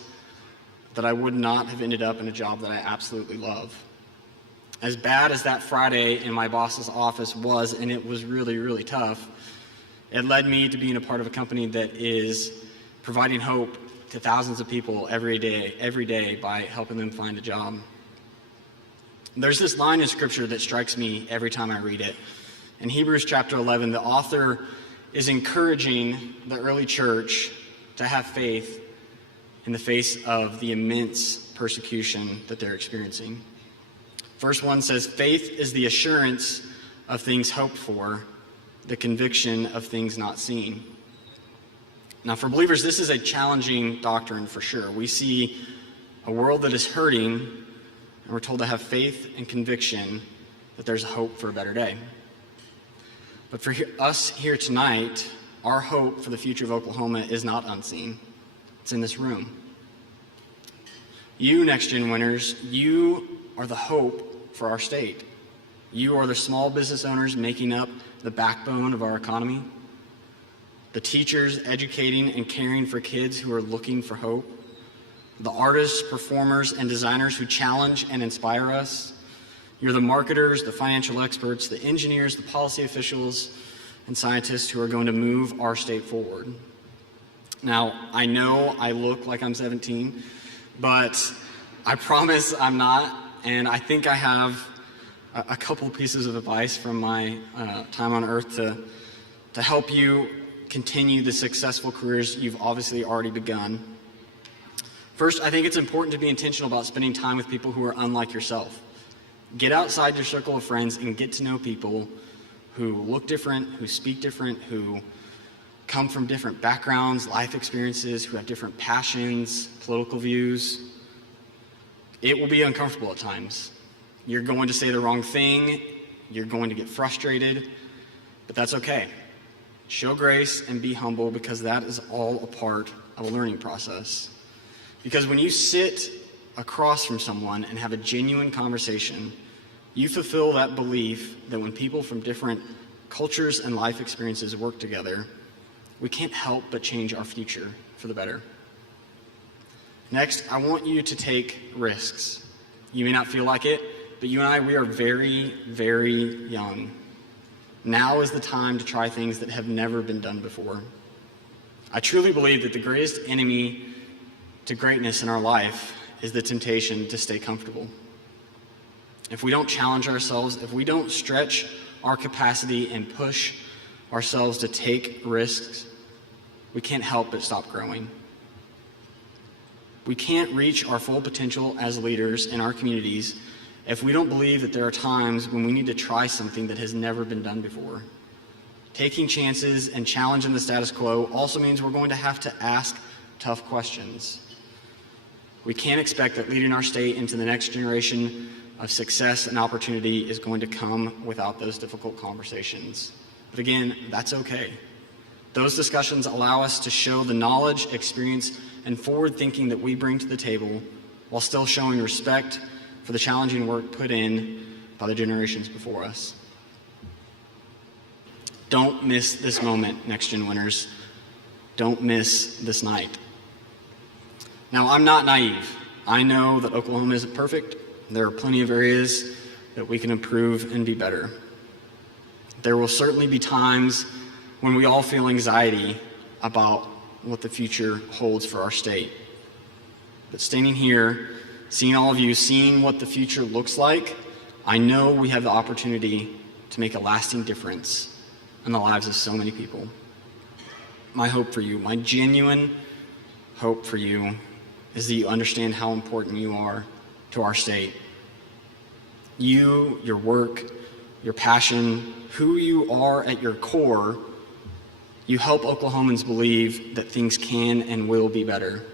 that I would not have ended up in a job that I absolutely love. As bad as that Friday in my boss's office was, and it was really, really tough, it led me to being a part of a company that is providing hope to thousands of people every day by helping them find a job. There's this line in Scripture that strikes me every time I read it. In Hebrews chapter 11, the author is encouraging the early church to have faith in the face of the immense persecution that they're experiencing. Verse 1 says, "Faith is the assurance of things hoped for, the conviction of things not seen." Now, for believers, this is a challenging doctrine for sure. We see a world that is hurting, and we're told to have faith and conviction that there's a hope for a better day. But for us here tonight, our hope for the future of Oklahoma is not unseen. It's in this room. You, NextGen winners, you are the hope for our state. You are the small business owners making up the backbone of our economy, the teachers educating and caring for kids who are looking for hope, the artists, performers, and designers who challenge and inspire us. You're the marketers, the financial experts, the engineers, the policy officials, and scientists who are going to move our state forward. Now, I know I look like I'm 17, but I promise I'm not, and I think I have a couple pieces of advice from my time on Earth to help you continue the successful careers you've obviously already begun. First, I think it's important to be intentional about spending time with people who are unlike yourself. Get outside your circle of friends and get to know people who look different, who speak different, who come from different backgrounds, life experiences, who have different passions, political views. It will be uncomfortable at times. You're going to say the wrong thing, you're going to get frustrated, but that's okay. Show grace and be humble, because that is all a part of a learning process. Because when you sit across from someone and have a genuine conversation, you fulfill that belief that when people from different cultures and life experiences work together, we can't help but change our future for the better. Next, I want you to take risks. You may not feel like it, but you and I, we are very, very young. Now is the time to try things that have never been done before. I truly believe that the greatest enemy to greatness in our life is the temptation to stay comfortable. If we don't challenge ourselves, if we don't stretch our capacity and push ourselves to take risks, we can't help but stop growing. We can't reach our full potential as leaders in our communities if we don't believe that there are times when we need to try something that has never been done before. Taking chances and challenging the status quo also means we're going to have to ask tough questions. We can't expect that leading our state into the next generation of success and opportunity is going to come without those difficult conversations. But again, that's okay. Those discussions allow us to show the knowledge, experience, and forward thinking that we bring to the table while still showing respect for the challenging work put in by the generations before us. Don't miss this moment, NextGen winners. Don't miss this night. Now, I'm not naive. I know that Oklahoma isn't perfect. There are plenty of areas that we can improve and be better. There will certainly be times when we all feel anxiety about what the future holds for our state. But standing here, seeing all of you, seeing what the future looks like, I know we have the opportunity to make a lasting difference in the lives of so many people. My hope for you, my genuine hope for you, is that you understand how important you are to our state. You, your work, your passion, who you are at your core, you help Oklahomans believe that things can and will be better.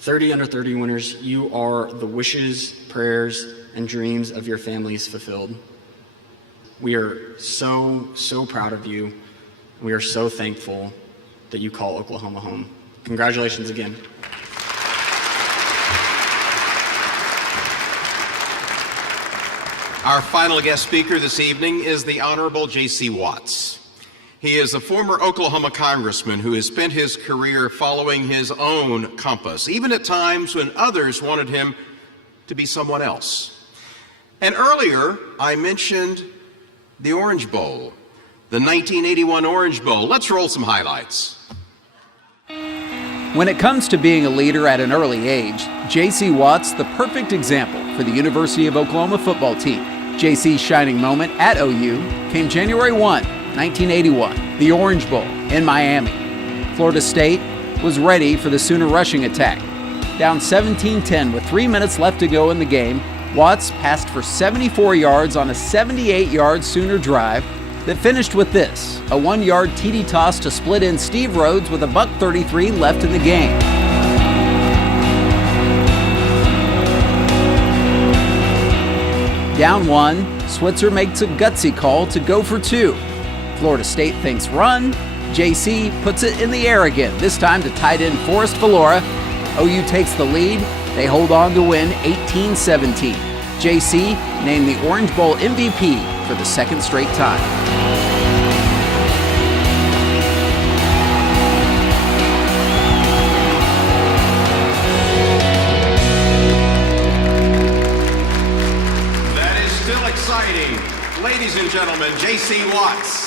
30 Under 30 winners, you are the wishes, prayers, and dreams of your families fulfilled. We are so, so proud of you. We are so thankful that you call Oklahoma home. Congratulations again. Our final guest speaker this evening is the Honorable J.C. Watts. He is a former Oklahoma congressman who has spent his career following his own compass, even at times when others wanted him to be someone else. And earlier, I mentioned the Orange Bowl, the 1981 Orange Bowl. Let's roll some highlights. When it comes to being a leader at an early age, J.C. Watts the perfect example for the University of Oklahoma football team. J.C.'s shining moment at OU came January 1, 1981, the Orange Bowl in Miami. Florida State was ready for the Sooner rushing attack. Down 17-10 with 3 minutes left to go in the game, Watts passed for 74 yards on a 78-yard Sooner drive that finished with this, a 1-yard TD toss to split in Steve Rhodes with $1:33 left in the game. Down 1, Switzer makes a gutsy call to go for 2. Florida State thinks run. JC puts it in the air again, this time to tight end Forrest Valora. OU takes the lead. They hold on to win 18-17. JC named the Orange Bowl MVP for the second straight time. That is still exciting. Ladies and gentlemen, J.C. Watts.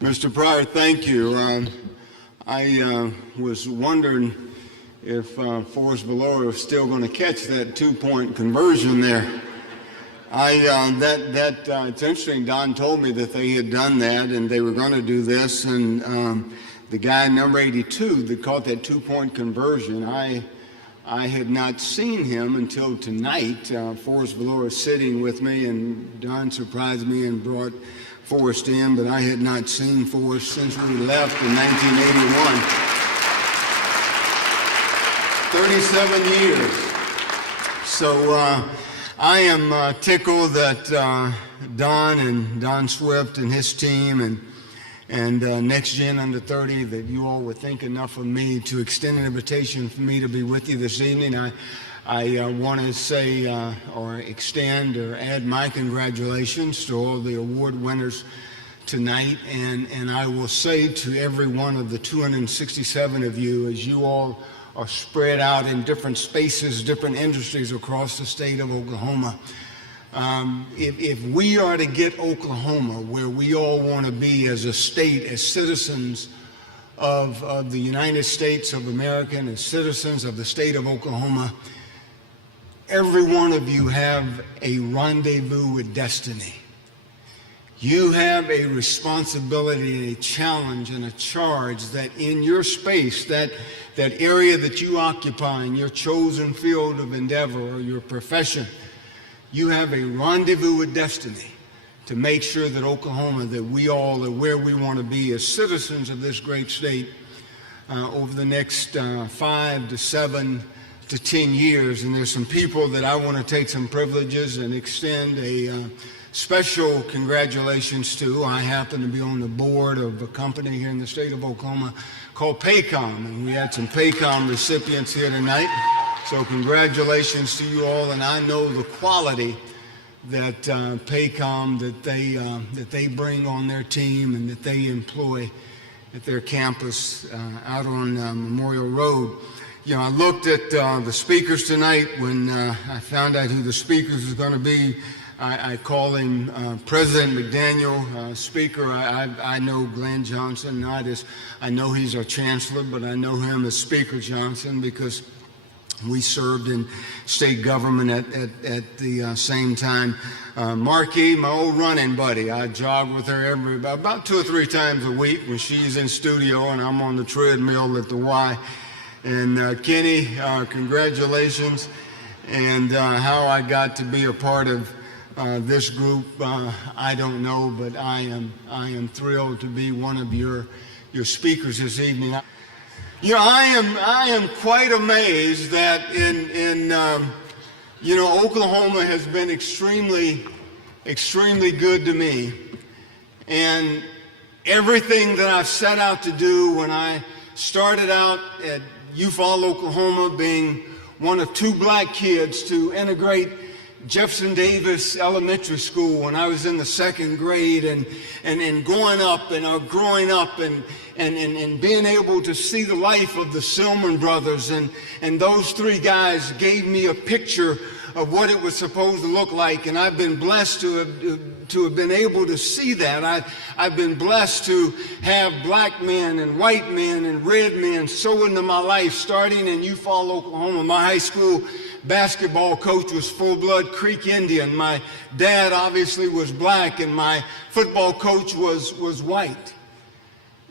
Mr. Pryor, thank you. I was wondering if Forrest Valora was still going to catch that 2-point conversion there. It's interesting. Don told me that they had done that and they were going to do this. And the guy, number 82, that caught that 2-point conversion, I had not seen him until tonight. Forrest Valora sitting with me, and Don surprised me and brought Forrest in, but I had not seen Forrest since we left in 1981. 37 years. So I am tickled that Don Swift and his team and NextGen Under 30, that you all would think enough of me to extend an invitation for me to be with you this evening. I want to say or extend or add my congratulations to all the award winners tonight, and I will say to every one of the 267 of you, as you all are spread out in different spaces, different industries across the state of Oklahoma, if we are to get Oklahoma where we all want to be as a state, as citizens of the United States of America and as citizens of the state of Oklahoma, every one of you have a rendezvous with destiny. You have a responsibility, a challenge, and a charge that in your space, that area that you occupy in your chosen field of endeavor or your profession, you have a rendezvous with destiny to make sure that Oklahoma, that we all are where we want to be as citizens of this great state over the next 5 to 7 to 10 years. And there's some people that I want to take some privileges and extend a special congratulations to. I happen to be on the board of a company here in the state of Oklahoma called Paycom, and we had some Paycom recipients here tonight. So congratulations to you all, and I know the quality that Paycom, that they bring on their team and that they employ at their campus out on Memorial Road. You know, I looked at the speakers tonight. When I found out who the speakers was going to be, I call him President McDaniel, Speaker. I know Glen Johnson, not as, I know he's our Chancellor, but I know him as Speaker Johnson because We served in state government at the same time. Markie, my old running buddy, I jog with her about 2 or 3 times a week when she's in studio and I'm on the treadmill at the Y. And Kenny, congratulations. And how I got to be a part of this group, I don't know, but I am thrilled to be one of your speakers this evening. You know, I am quite amazed that in Oklahoma has been extremely good to me. And everything that I've set out to do when I started out at Eufaula, Oklahoma, being one of 2 black kids to integrate Jefferson Davis Elementary School when I was in the 2nd grade, and growing up and being able to see the life of the Silman brothers, and those 3 guys gave me a picture of what it was supposed to look like, and I've been blessed to have been able to see that. I've been blessed to have black men and white men and red men so into my life, starting in Eufaula, Oklahoma. My high school basketball coach was full-blood Creek Indian. My dad obviously was black, and my football coach was white.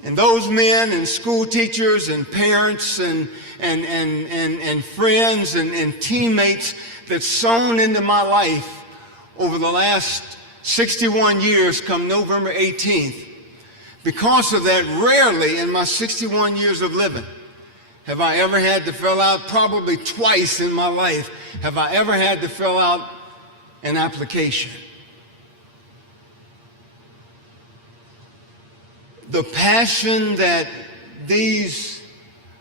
And those men and school teachers and parents and friends and teammates that's sown into my life over the last 61 years come November 18th. Because of that, rarely in my 61 years of living have I ever had to fill out, probably twice in my life, have I ever had to fill out an application. The passion that these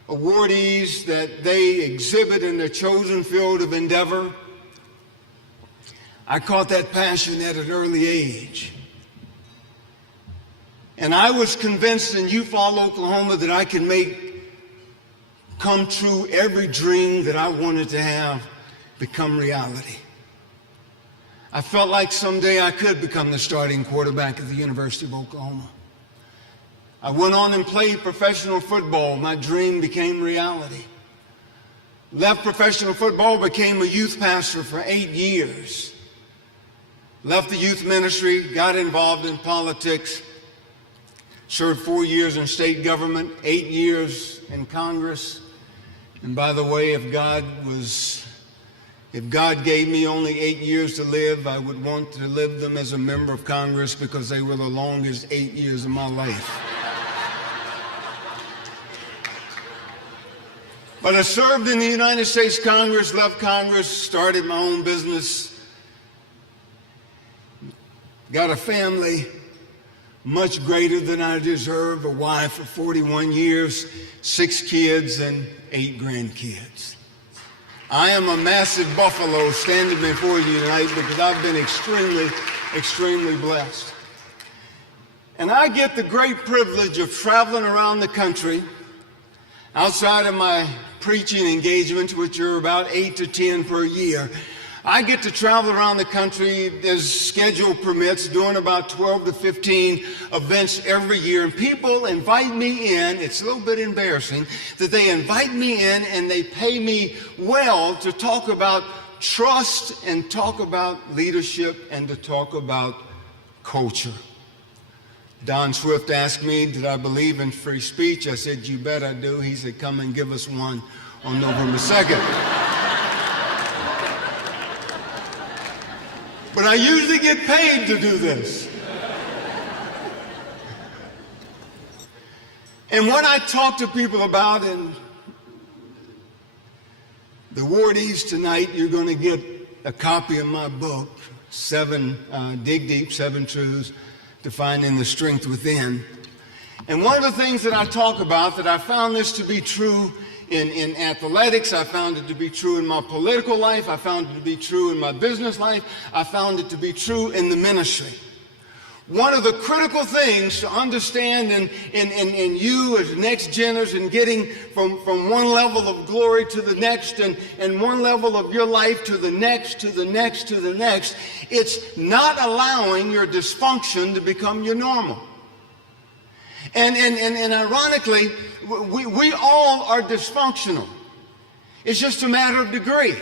awardees, that they exhibit in their chosen field of endeavor, I caught that passion at an early age. And I was convinced in Eufaula, Oklahoma, that I could make come true every dream that I wanted to have become reality. I felt like someday I could become the starting quarterback at the University of Oklahoma. I went on and played professional football. My dream became reality. Left professional football, became a youth pastor for 8 years. Left the youth ministry, got involved in politics, served 4 years in state government, 8 years in Congress. And by the way, if God gave me only 8 years to live, I would want to live them as a member of Congress, because they were the longest 8 years of my life. But I served in the United States Congress, left Congress, started my own business, got a family much greater than I deserve, a wife of 41 years, 6 kids, and 8 grandkids. I am a massive buffalo standing before you tonight because I've been extremely blessed. And I get the great privilege of traveling around the country outside of my preaching engagements, which are about 8 to 10 per year. I get to travel around the country as schedule permits, doing about 12 to 15 events every year. And people invite me in. It's a little bit embarrassing that they invite me in and they pay me well to talk about trust and talk about leadership and to talk about culture. Don Swift asked me, did I believe in free speech? I said, you bet I do. He said, come and give us one on November 2nd. But I usually get paid to do this. And what I talk to people about, and the awardees tonight, you're going to get a copy of my book, Dig Deep, 7 Truths to Finding the Strength Within. And one of the things that I talk about, that I found this to be true in athletics, I found it to be true in my political life, I found it to be true in my business life, I found it to be true in the ministry. One of the critical things to understand in you as NextGeners and getting from one level of glory to the next and one level of your life to the next, to the next, to the next, it's not allowing your dysfunction to become your normal. And ironically, we all are dysfunctional. It's just a matter of degree.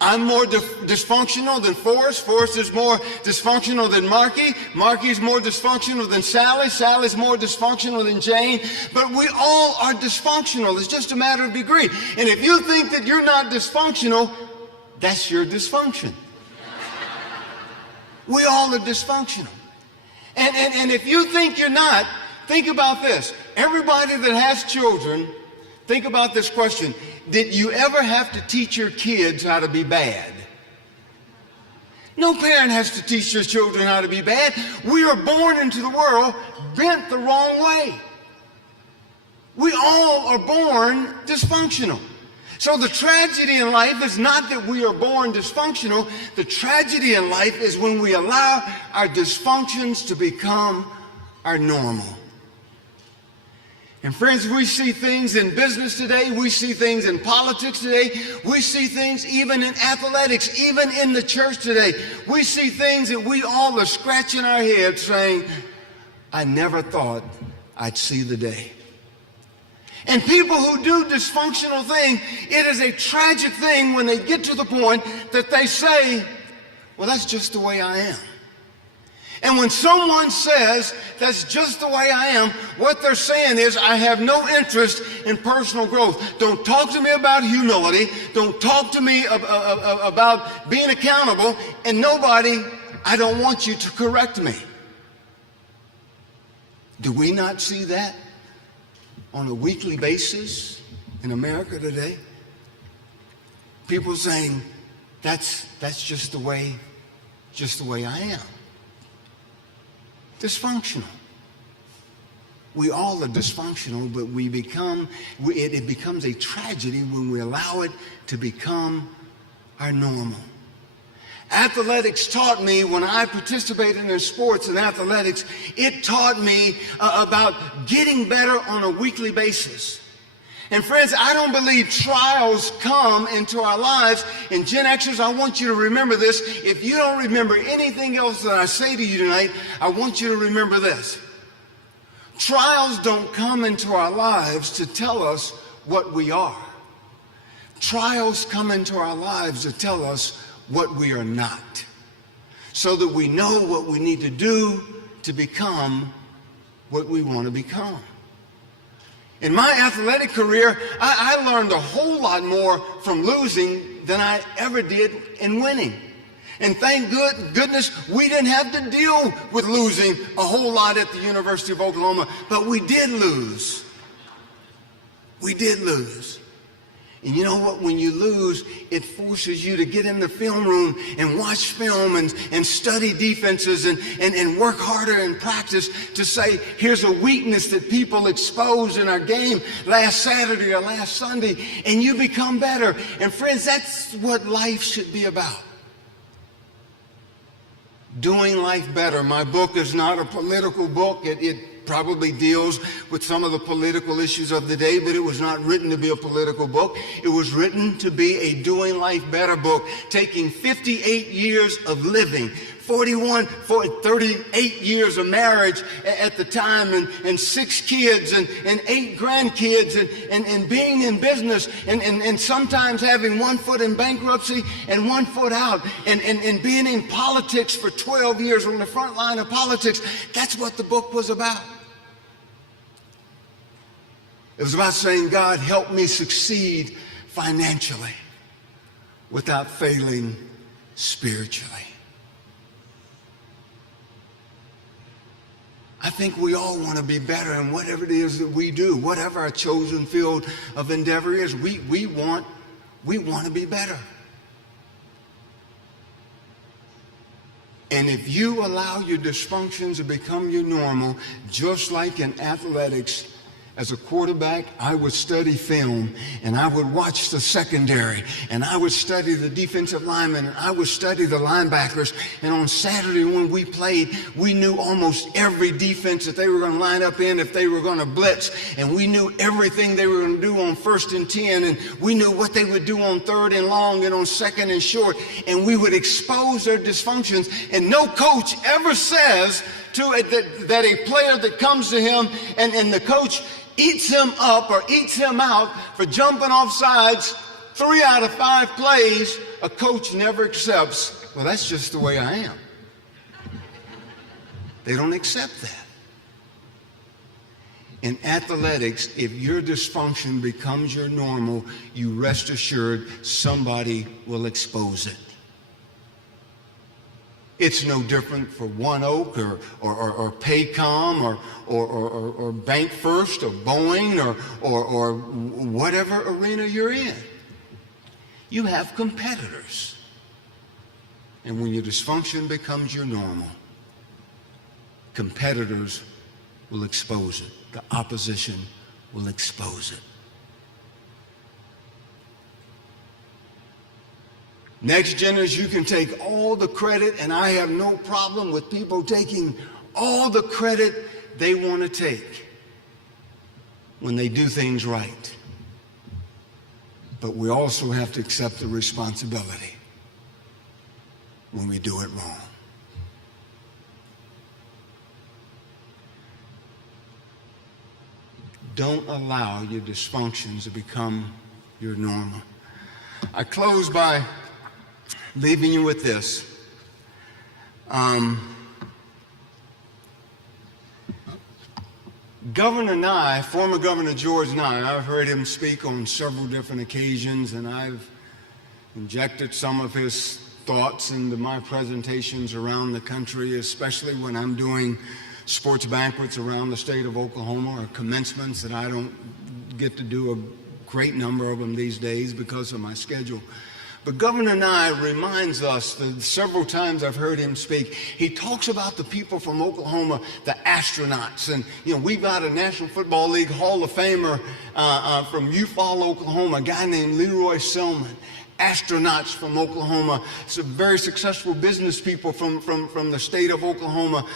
I'm more dysfunctional than Forrest. Forrest is more dysfunctional than Markie. Markie's more dysfunctional than Sally. Sally's more dysfunctional than Jane. But we all are dysfunctional. It's just a matter of degree. And if you think that you're not dysfunctional, that's your dysfunction. We all are dysfunctional. And if you think you're not, think about this. Everybody that has children, think about this question. Did you ever have to teach your kids how to be bad? No parent has to teach their children how to be bad. We are born into the world bent the wrong way. We all are born dysfunctional. So the tragedy in life is not that we are born dysfunctional. The tragedy in life is when we allow our dysfunctions to become our normal. And friends, we see things in business today, we see things in politics today, we see things even in athletics, even in the church today. We see things that we all are scratching our heads saying, I never thought I'd see the day. And people who do dysfunctional things, it is a tragic thing when they get to the point that they say, well, that's just the way I am. And when someone says, that's just the way I am, what they're saying is, I have no interest in personal growth. Don't talk to me about humility. Don't talk to me about being accountable. And nobody, I don't want you to correct me. Do we not see that on a weekly basis in America today? People saying, that's just the way I am. Dysfunctional. We all are dysfunctional, but it becomes a tragedy when we allow it to become our normal. Athletics taught me, when I participated in sports and athletics, it taught me about getting better on a weekly basis. And friends, I don't believe trials come into our lives. And Gen Xers, I want you to remember this. If you don't remember anything else that I say to you tonight, I want you to remember this. Trials don't come into our lives to tell us what we are. Trials come into our lives to tell us what we are not, so that we know what we need to do to become what we want to become. In my athletic career, I learned a whole lot more from losing than I ever did in winning. And thank goodness we didn't have to deal with losing a whole lot at the University of Oklahoma, but we did lose. We did lose. And you know what? When you lose, it forces you to get in the film room and watch film and study defenses and work harder in practice to say, here's a weakness that people exposed in our game last Saturday or last Sunday, and you become better. And friends, that's what life should be about. Doing life better. My book is not a political book. It probably deals with some of the political issues of the day, but it was not written to be a political book. It was written to be a doing life better book, taking 58 years of living, 38 years of marriage at the time, and 6 kids and 8 grandkids, and being in business, and sometimes having one foot in bankruptcy and one foot out, and being in politics for 12 years on the front line of politics. That's what the book was about. It was about saying, God, help me succeed financially without failing spiritually. I think we all want to be better in whatever it is that we do, whatever our chosen field of endeavor is. We want to be better. And if you allow your dysfunctions to become your normal, just like in athletics, as a quarterback, I would study film, and I would watch the secondary, and I would study the defensive linemen, and I would study the linebackers. And on Saturday when we played, we knew almost every defense that they were going to line up in if they were going to blitz. And we knew everything they were going to do on 1st and 10, and we knew what they would do on 3rd and long and on 2nd and short. And we would expose their dysfunctions. And no coach ever says that a player that comes to him and the coach eats him up or eats him out for jumping off sides, 3 out of 5 plays, a coach never accepts, well, that's just the way I am. They don't accept that. In athletics, if your dysfunction becomes your normal, you rest assured somebody will expose it. It's no different for One Oak or Paycom or Bank First or Boeing or whatever arena you're in. You have competitors. And when your dysfunction becomes your normal, competitors will expose it. The opposition will expose it. NextGeners, you can take all the credit, and I have no problem with people taking all the credit they want to take when they do things right. But we also have to accept the responsibility when we do it wrong. Don't allow your dysfunctions to become your normal. I close by leaving you with this. Governor Nye, former Governor George Nye, I've heard him speak on several different occasions, and I've injected some of his thoughts into my presentations around the country, especially when I'm doing sports banquets around the state of Oklahoma, or commencements that I don't get to do a great number of them these days because of my schedule. But Governor Nye reminds us that several times I've heard him speak, he talks about the people from Oklahoma, the astronauts. And, you know, we've got a National Football League Hall of Famer from Eufaula, Oklahoma, a guy named Leroy Selman. Astronauts from Oklahoma, some very successful business people from the state of Oklahoma,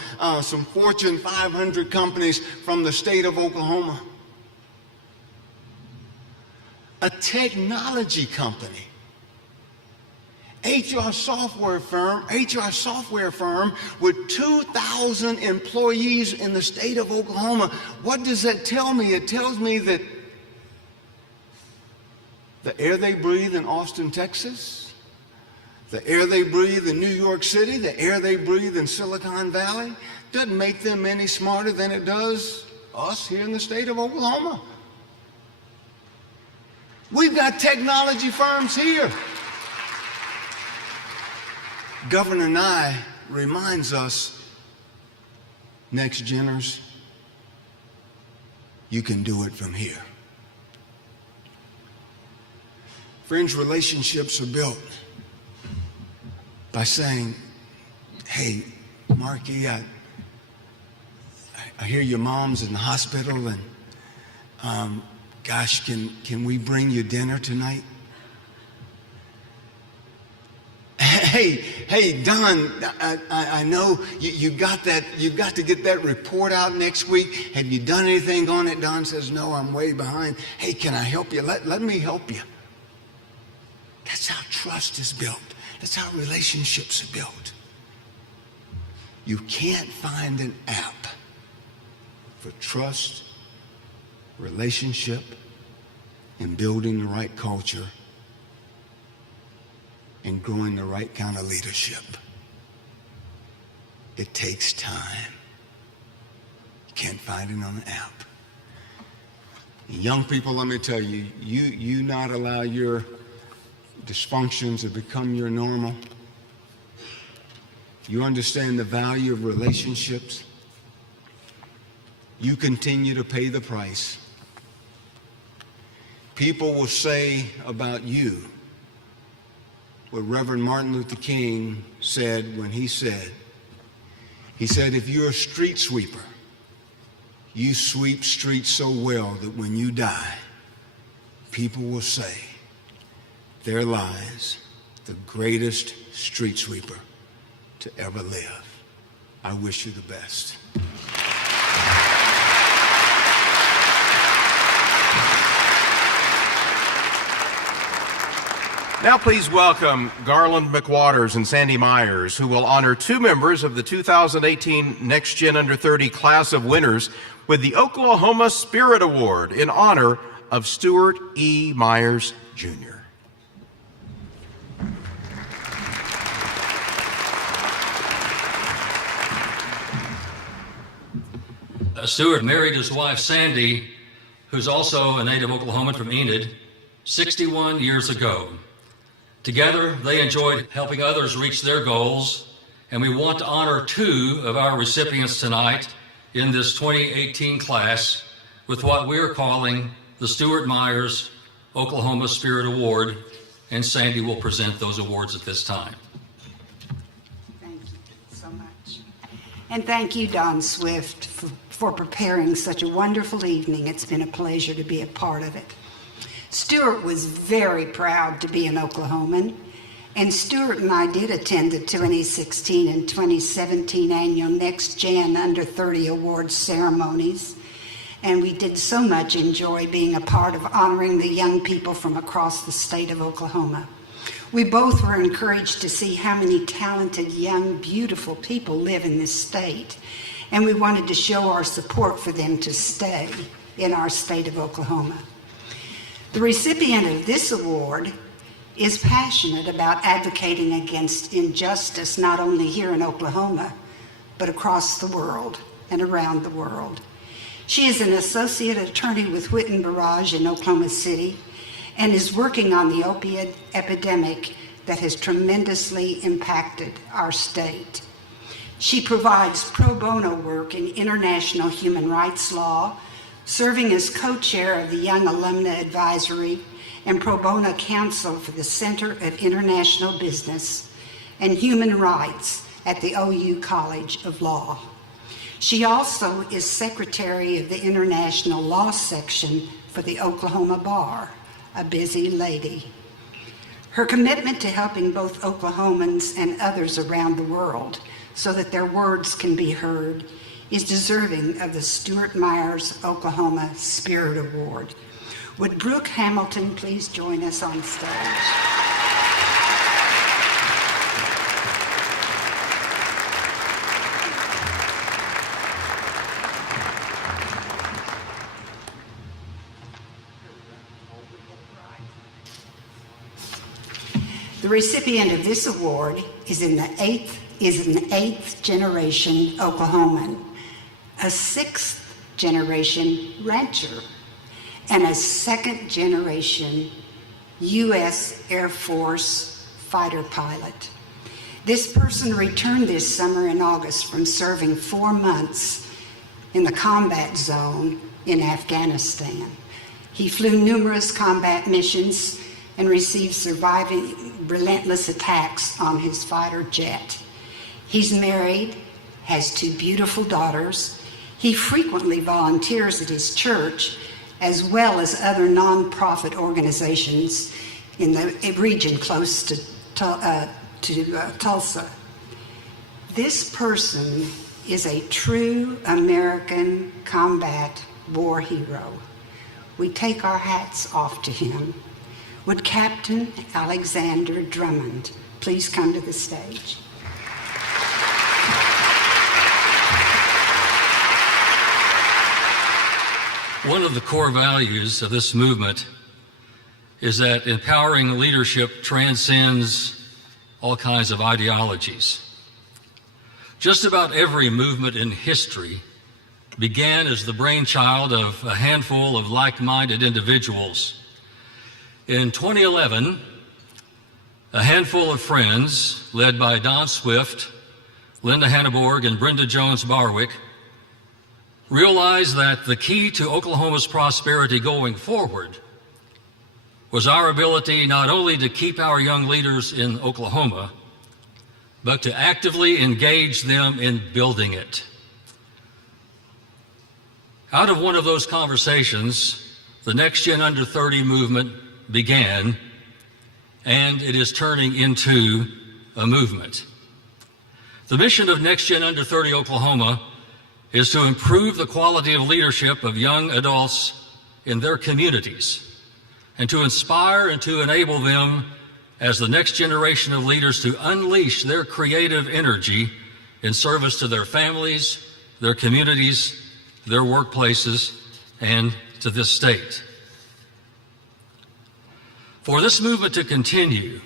some Fortune 500 companies from the state of Oklahoma. A technology company, HR software firm with 2,000 employees in the state of Oklahoma. What does that tell me? It tells me that the air they breathe in Austin, Texas, the air they breathe in New York City, the air they breathe in Silicon Valley, doesn't make them any smarter than it does us here in the state of Oklahoma. We've got technology firms here. Governor Nye reminds us, NextGeners, you can do it from here. Friends, relationships are built by saying, hey, Markie, I hear your mom's in the hospital, and gosh, can we bring you dinner tonight? Hey, Don, I know you got that. You've got to get that report out next week. Have you done anything on it? Don says, no, I'm way behind. Hey, can I help you? Let me help you. That's how trust is built. That's how relationships are built. You can't find an app for trust, relationship, and building the right culture and growing the right kind of leadership. It takes time. You can't find it on an app. Young people, let me tell you, you not allow your dysfunctions to become your normal. You understand the value of relationships. You continue to pay the price. People will say about you what Reverend Martin Luther King said when he said, if you're a street sweeper, you sweep streets so well that when you die, people will say, there lies the greatest street sweeper to ever live. I wish you the best. Now please welcome Garland McWaters and Sandy Myers, who will honor 2 members of the 2018 NextGen Under 30 class of winners with the Oklahoma Spirit Award in honor of Stuart E. Myers, Jr. Stewart married his wife, Sandy, who's also a native Oklahoman from Enid, 61 years ago. Together, they enjoyed helping others reach their goals, and we want to honor 2 of our recipients tonight in this 2018 class with what we're calling the Stuart Myers Oklahoma Spirit Award, and Sandy will present those awards at this time. Thank you so much. And thank you, Don Swift, for preparing such a wonderful evening. It's been a pleasure to be a part of it. Stuart was very proud to be an Oklahoman, and Stuart and I did attend the 2016 and 2017 annual NextGen Under 30 Awards ceremonies, and we did so much enjoy being a part of honoring the young people from across the state of Oklahoma. We both were encouraged to see how many talented, young, beautiful people live in this state, and we wanted to show our support for them to stay in our state of Oklahoma. The recipient of this award is passionate about advocating against injustice, not only here in Oklahoma, but across the world and around the world. She is an associate attorney with Whitten Barrage in Oklahoma City and is working on the opioid epidemic that has tremendously impacted our state. She provides pro bono work in international human rights law, serving as co-chair of the Young Alumna Advisory and pro bono counsel for the Center of International Business and Human Rights at the OU College of Law. She also is secretary of the International Law Section for the Oklahoma Bar, a busy lady. Her commitment to helping both Oklahomans and others around the world so that their words can be heard is deserving of the Stuart Myers Oklahoma Spirit Award. Would Brooke Hamilton please join us on stage? The recipient of this award is an eighth generation Oklahoman, a 6th generation rancher, and a 2nd generation U.S. Air Force fighter pilot. This person returned this summer in August from serving 4 months in the combat zone in Afghanistan. He flew numerous combat missions and received surviving relentless attacks on his fighter jet. He's married, has 2 beautiful daughters. He frequently volunteers at his church, as well as other nonprofit organizations in the region close to Tulsa. This person is a true American combat war hero. We take our hats off to him. Would Captain Alexander Drummond please come to the stage? One of the core values of this movement is that empowering leadership transcends all kinds of ideologies. Just about every movement in history began as the brainchild of a handful of like-minded individuals. In 2011, a handful of friends, led by Don Swift, Linda Hanneborg, and Brenda Jones Barwick, realized that the key to Oklahoma's prosperity going forward was our ability not only to keep our young leaders in Oklahoma, but to actively engage them in building it. Out of one of those conversations, the NextGen Under 30 movement began, and it is turning into a movement. The mission of NextGen Under 30 Oklahoma is to improve the quality of leadership of young adults in their communities and to inspire and to enable them as the next generation of leaders to unleash their creative energy in service to their families, their communities, their workplaces, and to this state. For this movement to continue,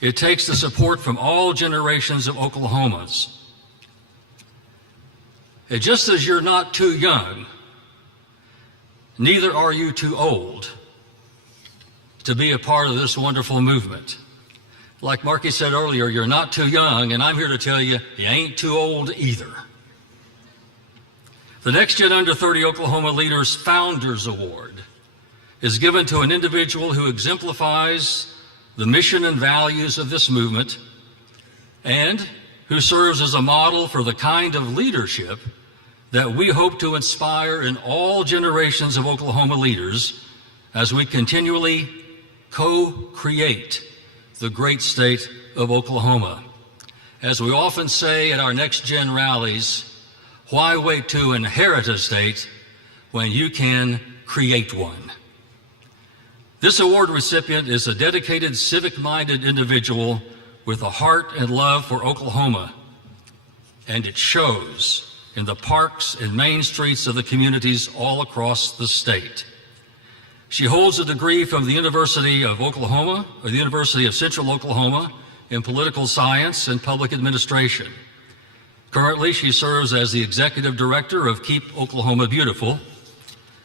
it takes the support from all generations of Oklahomans. And just as you're not too young, neither are you too old to be a part of this wonderful movement. Like Markie said earlier, you're not too young, and I'm here to tell you, you ain't too old either. The NextGen Under 30 Oklahoma Leaders Founders Award is given to an individual who exemplifies the mission and values of this movement and who serves as a model for the kind of leadership that we hope to inspire in all generations of Oklahoma leaders as we continually co-create the great state of Oklahoma. As we often say at our Next Gen rallies, why wait to inherit a state when you can create one? This award recipient is a dedicated, civic-minded individual with a heart and love for Oklahoma, and it shows in the parks and main streets of the communities all across the state. She holds a degree from the University of Oklahoma, or the University of Central Oklahoma, in political science and public administration. Currently, she serves as the executive director of Keep Oklahoma Beautiful.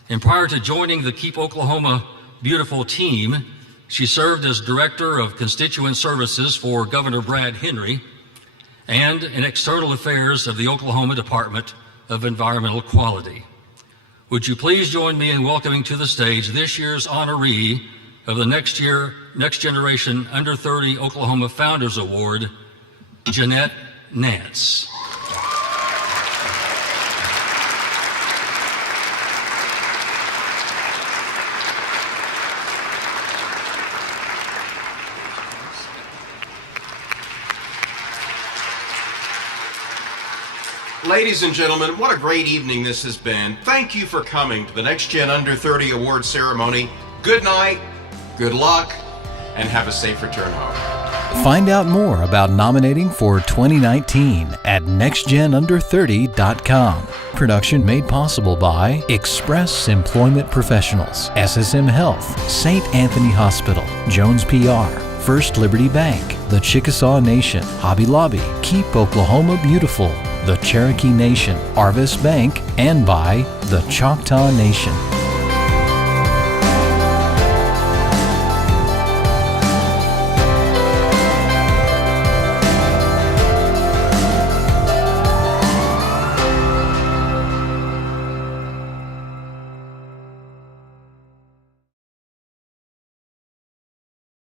And prior to joining the Keep Oklahoma Beautiful team, she served as director of constituent services for Governor Brad Henry and in external affairs of the Oklahoma Department of Environmental Quality. Would you please join me in welcoming to the stage this year's honoree of the Next Generation Under 30 Oklahoma Founders Award, Jeanette Nance. Ladies and gentlemen, what a great evening this has been. Thank you for coming to the Next Gen Under 30 Award Ceremony. Good night, good luck, and have a safe return home. Find out more about nominating for 2019 at nextgenunder30.com. Production made possible by Express Employment Professionals, SSM Health, St. Anthony Hospital, Jones PR, First Liberty Bank, the Chickasaw Nation, Hobby Lobby, Keep Oklahoma Beautiful, the Cherokee Nation, Arvis Bank, and by the Choctaw Nation.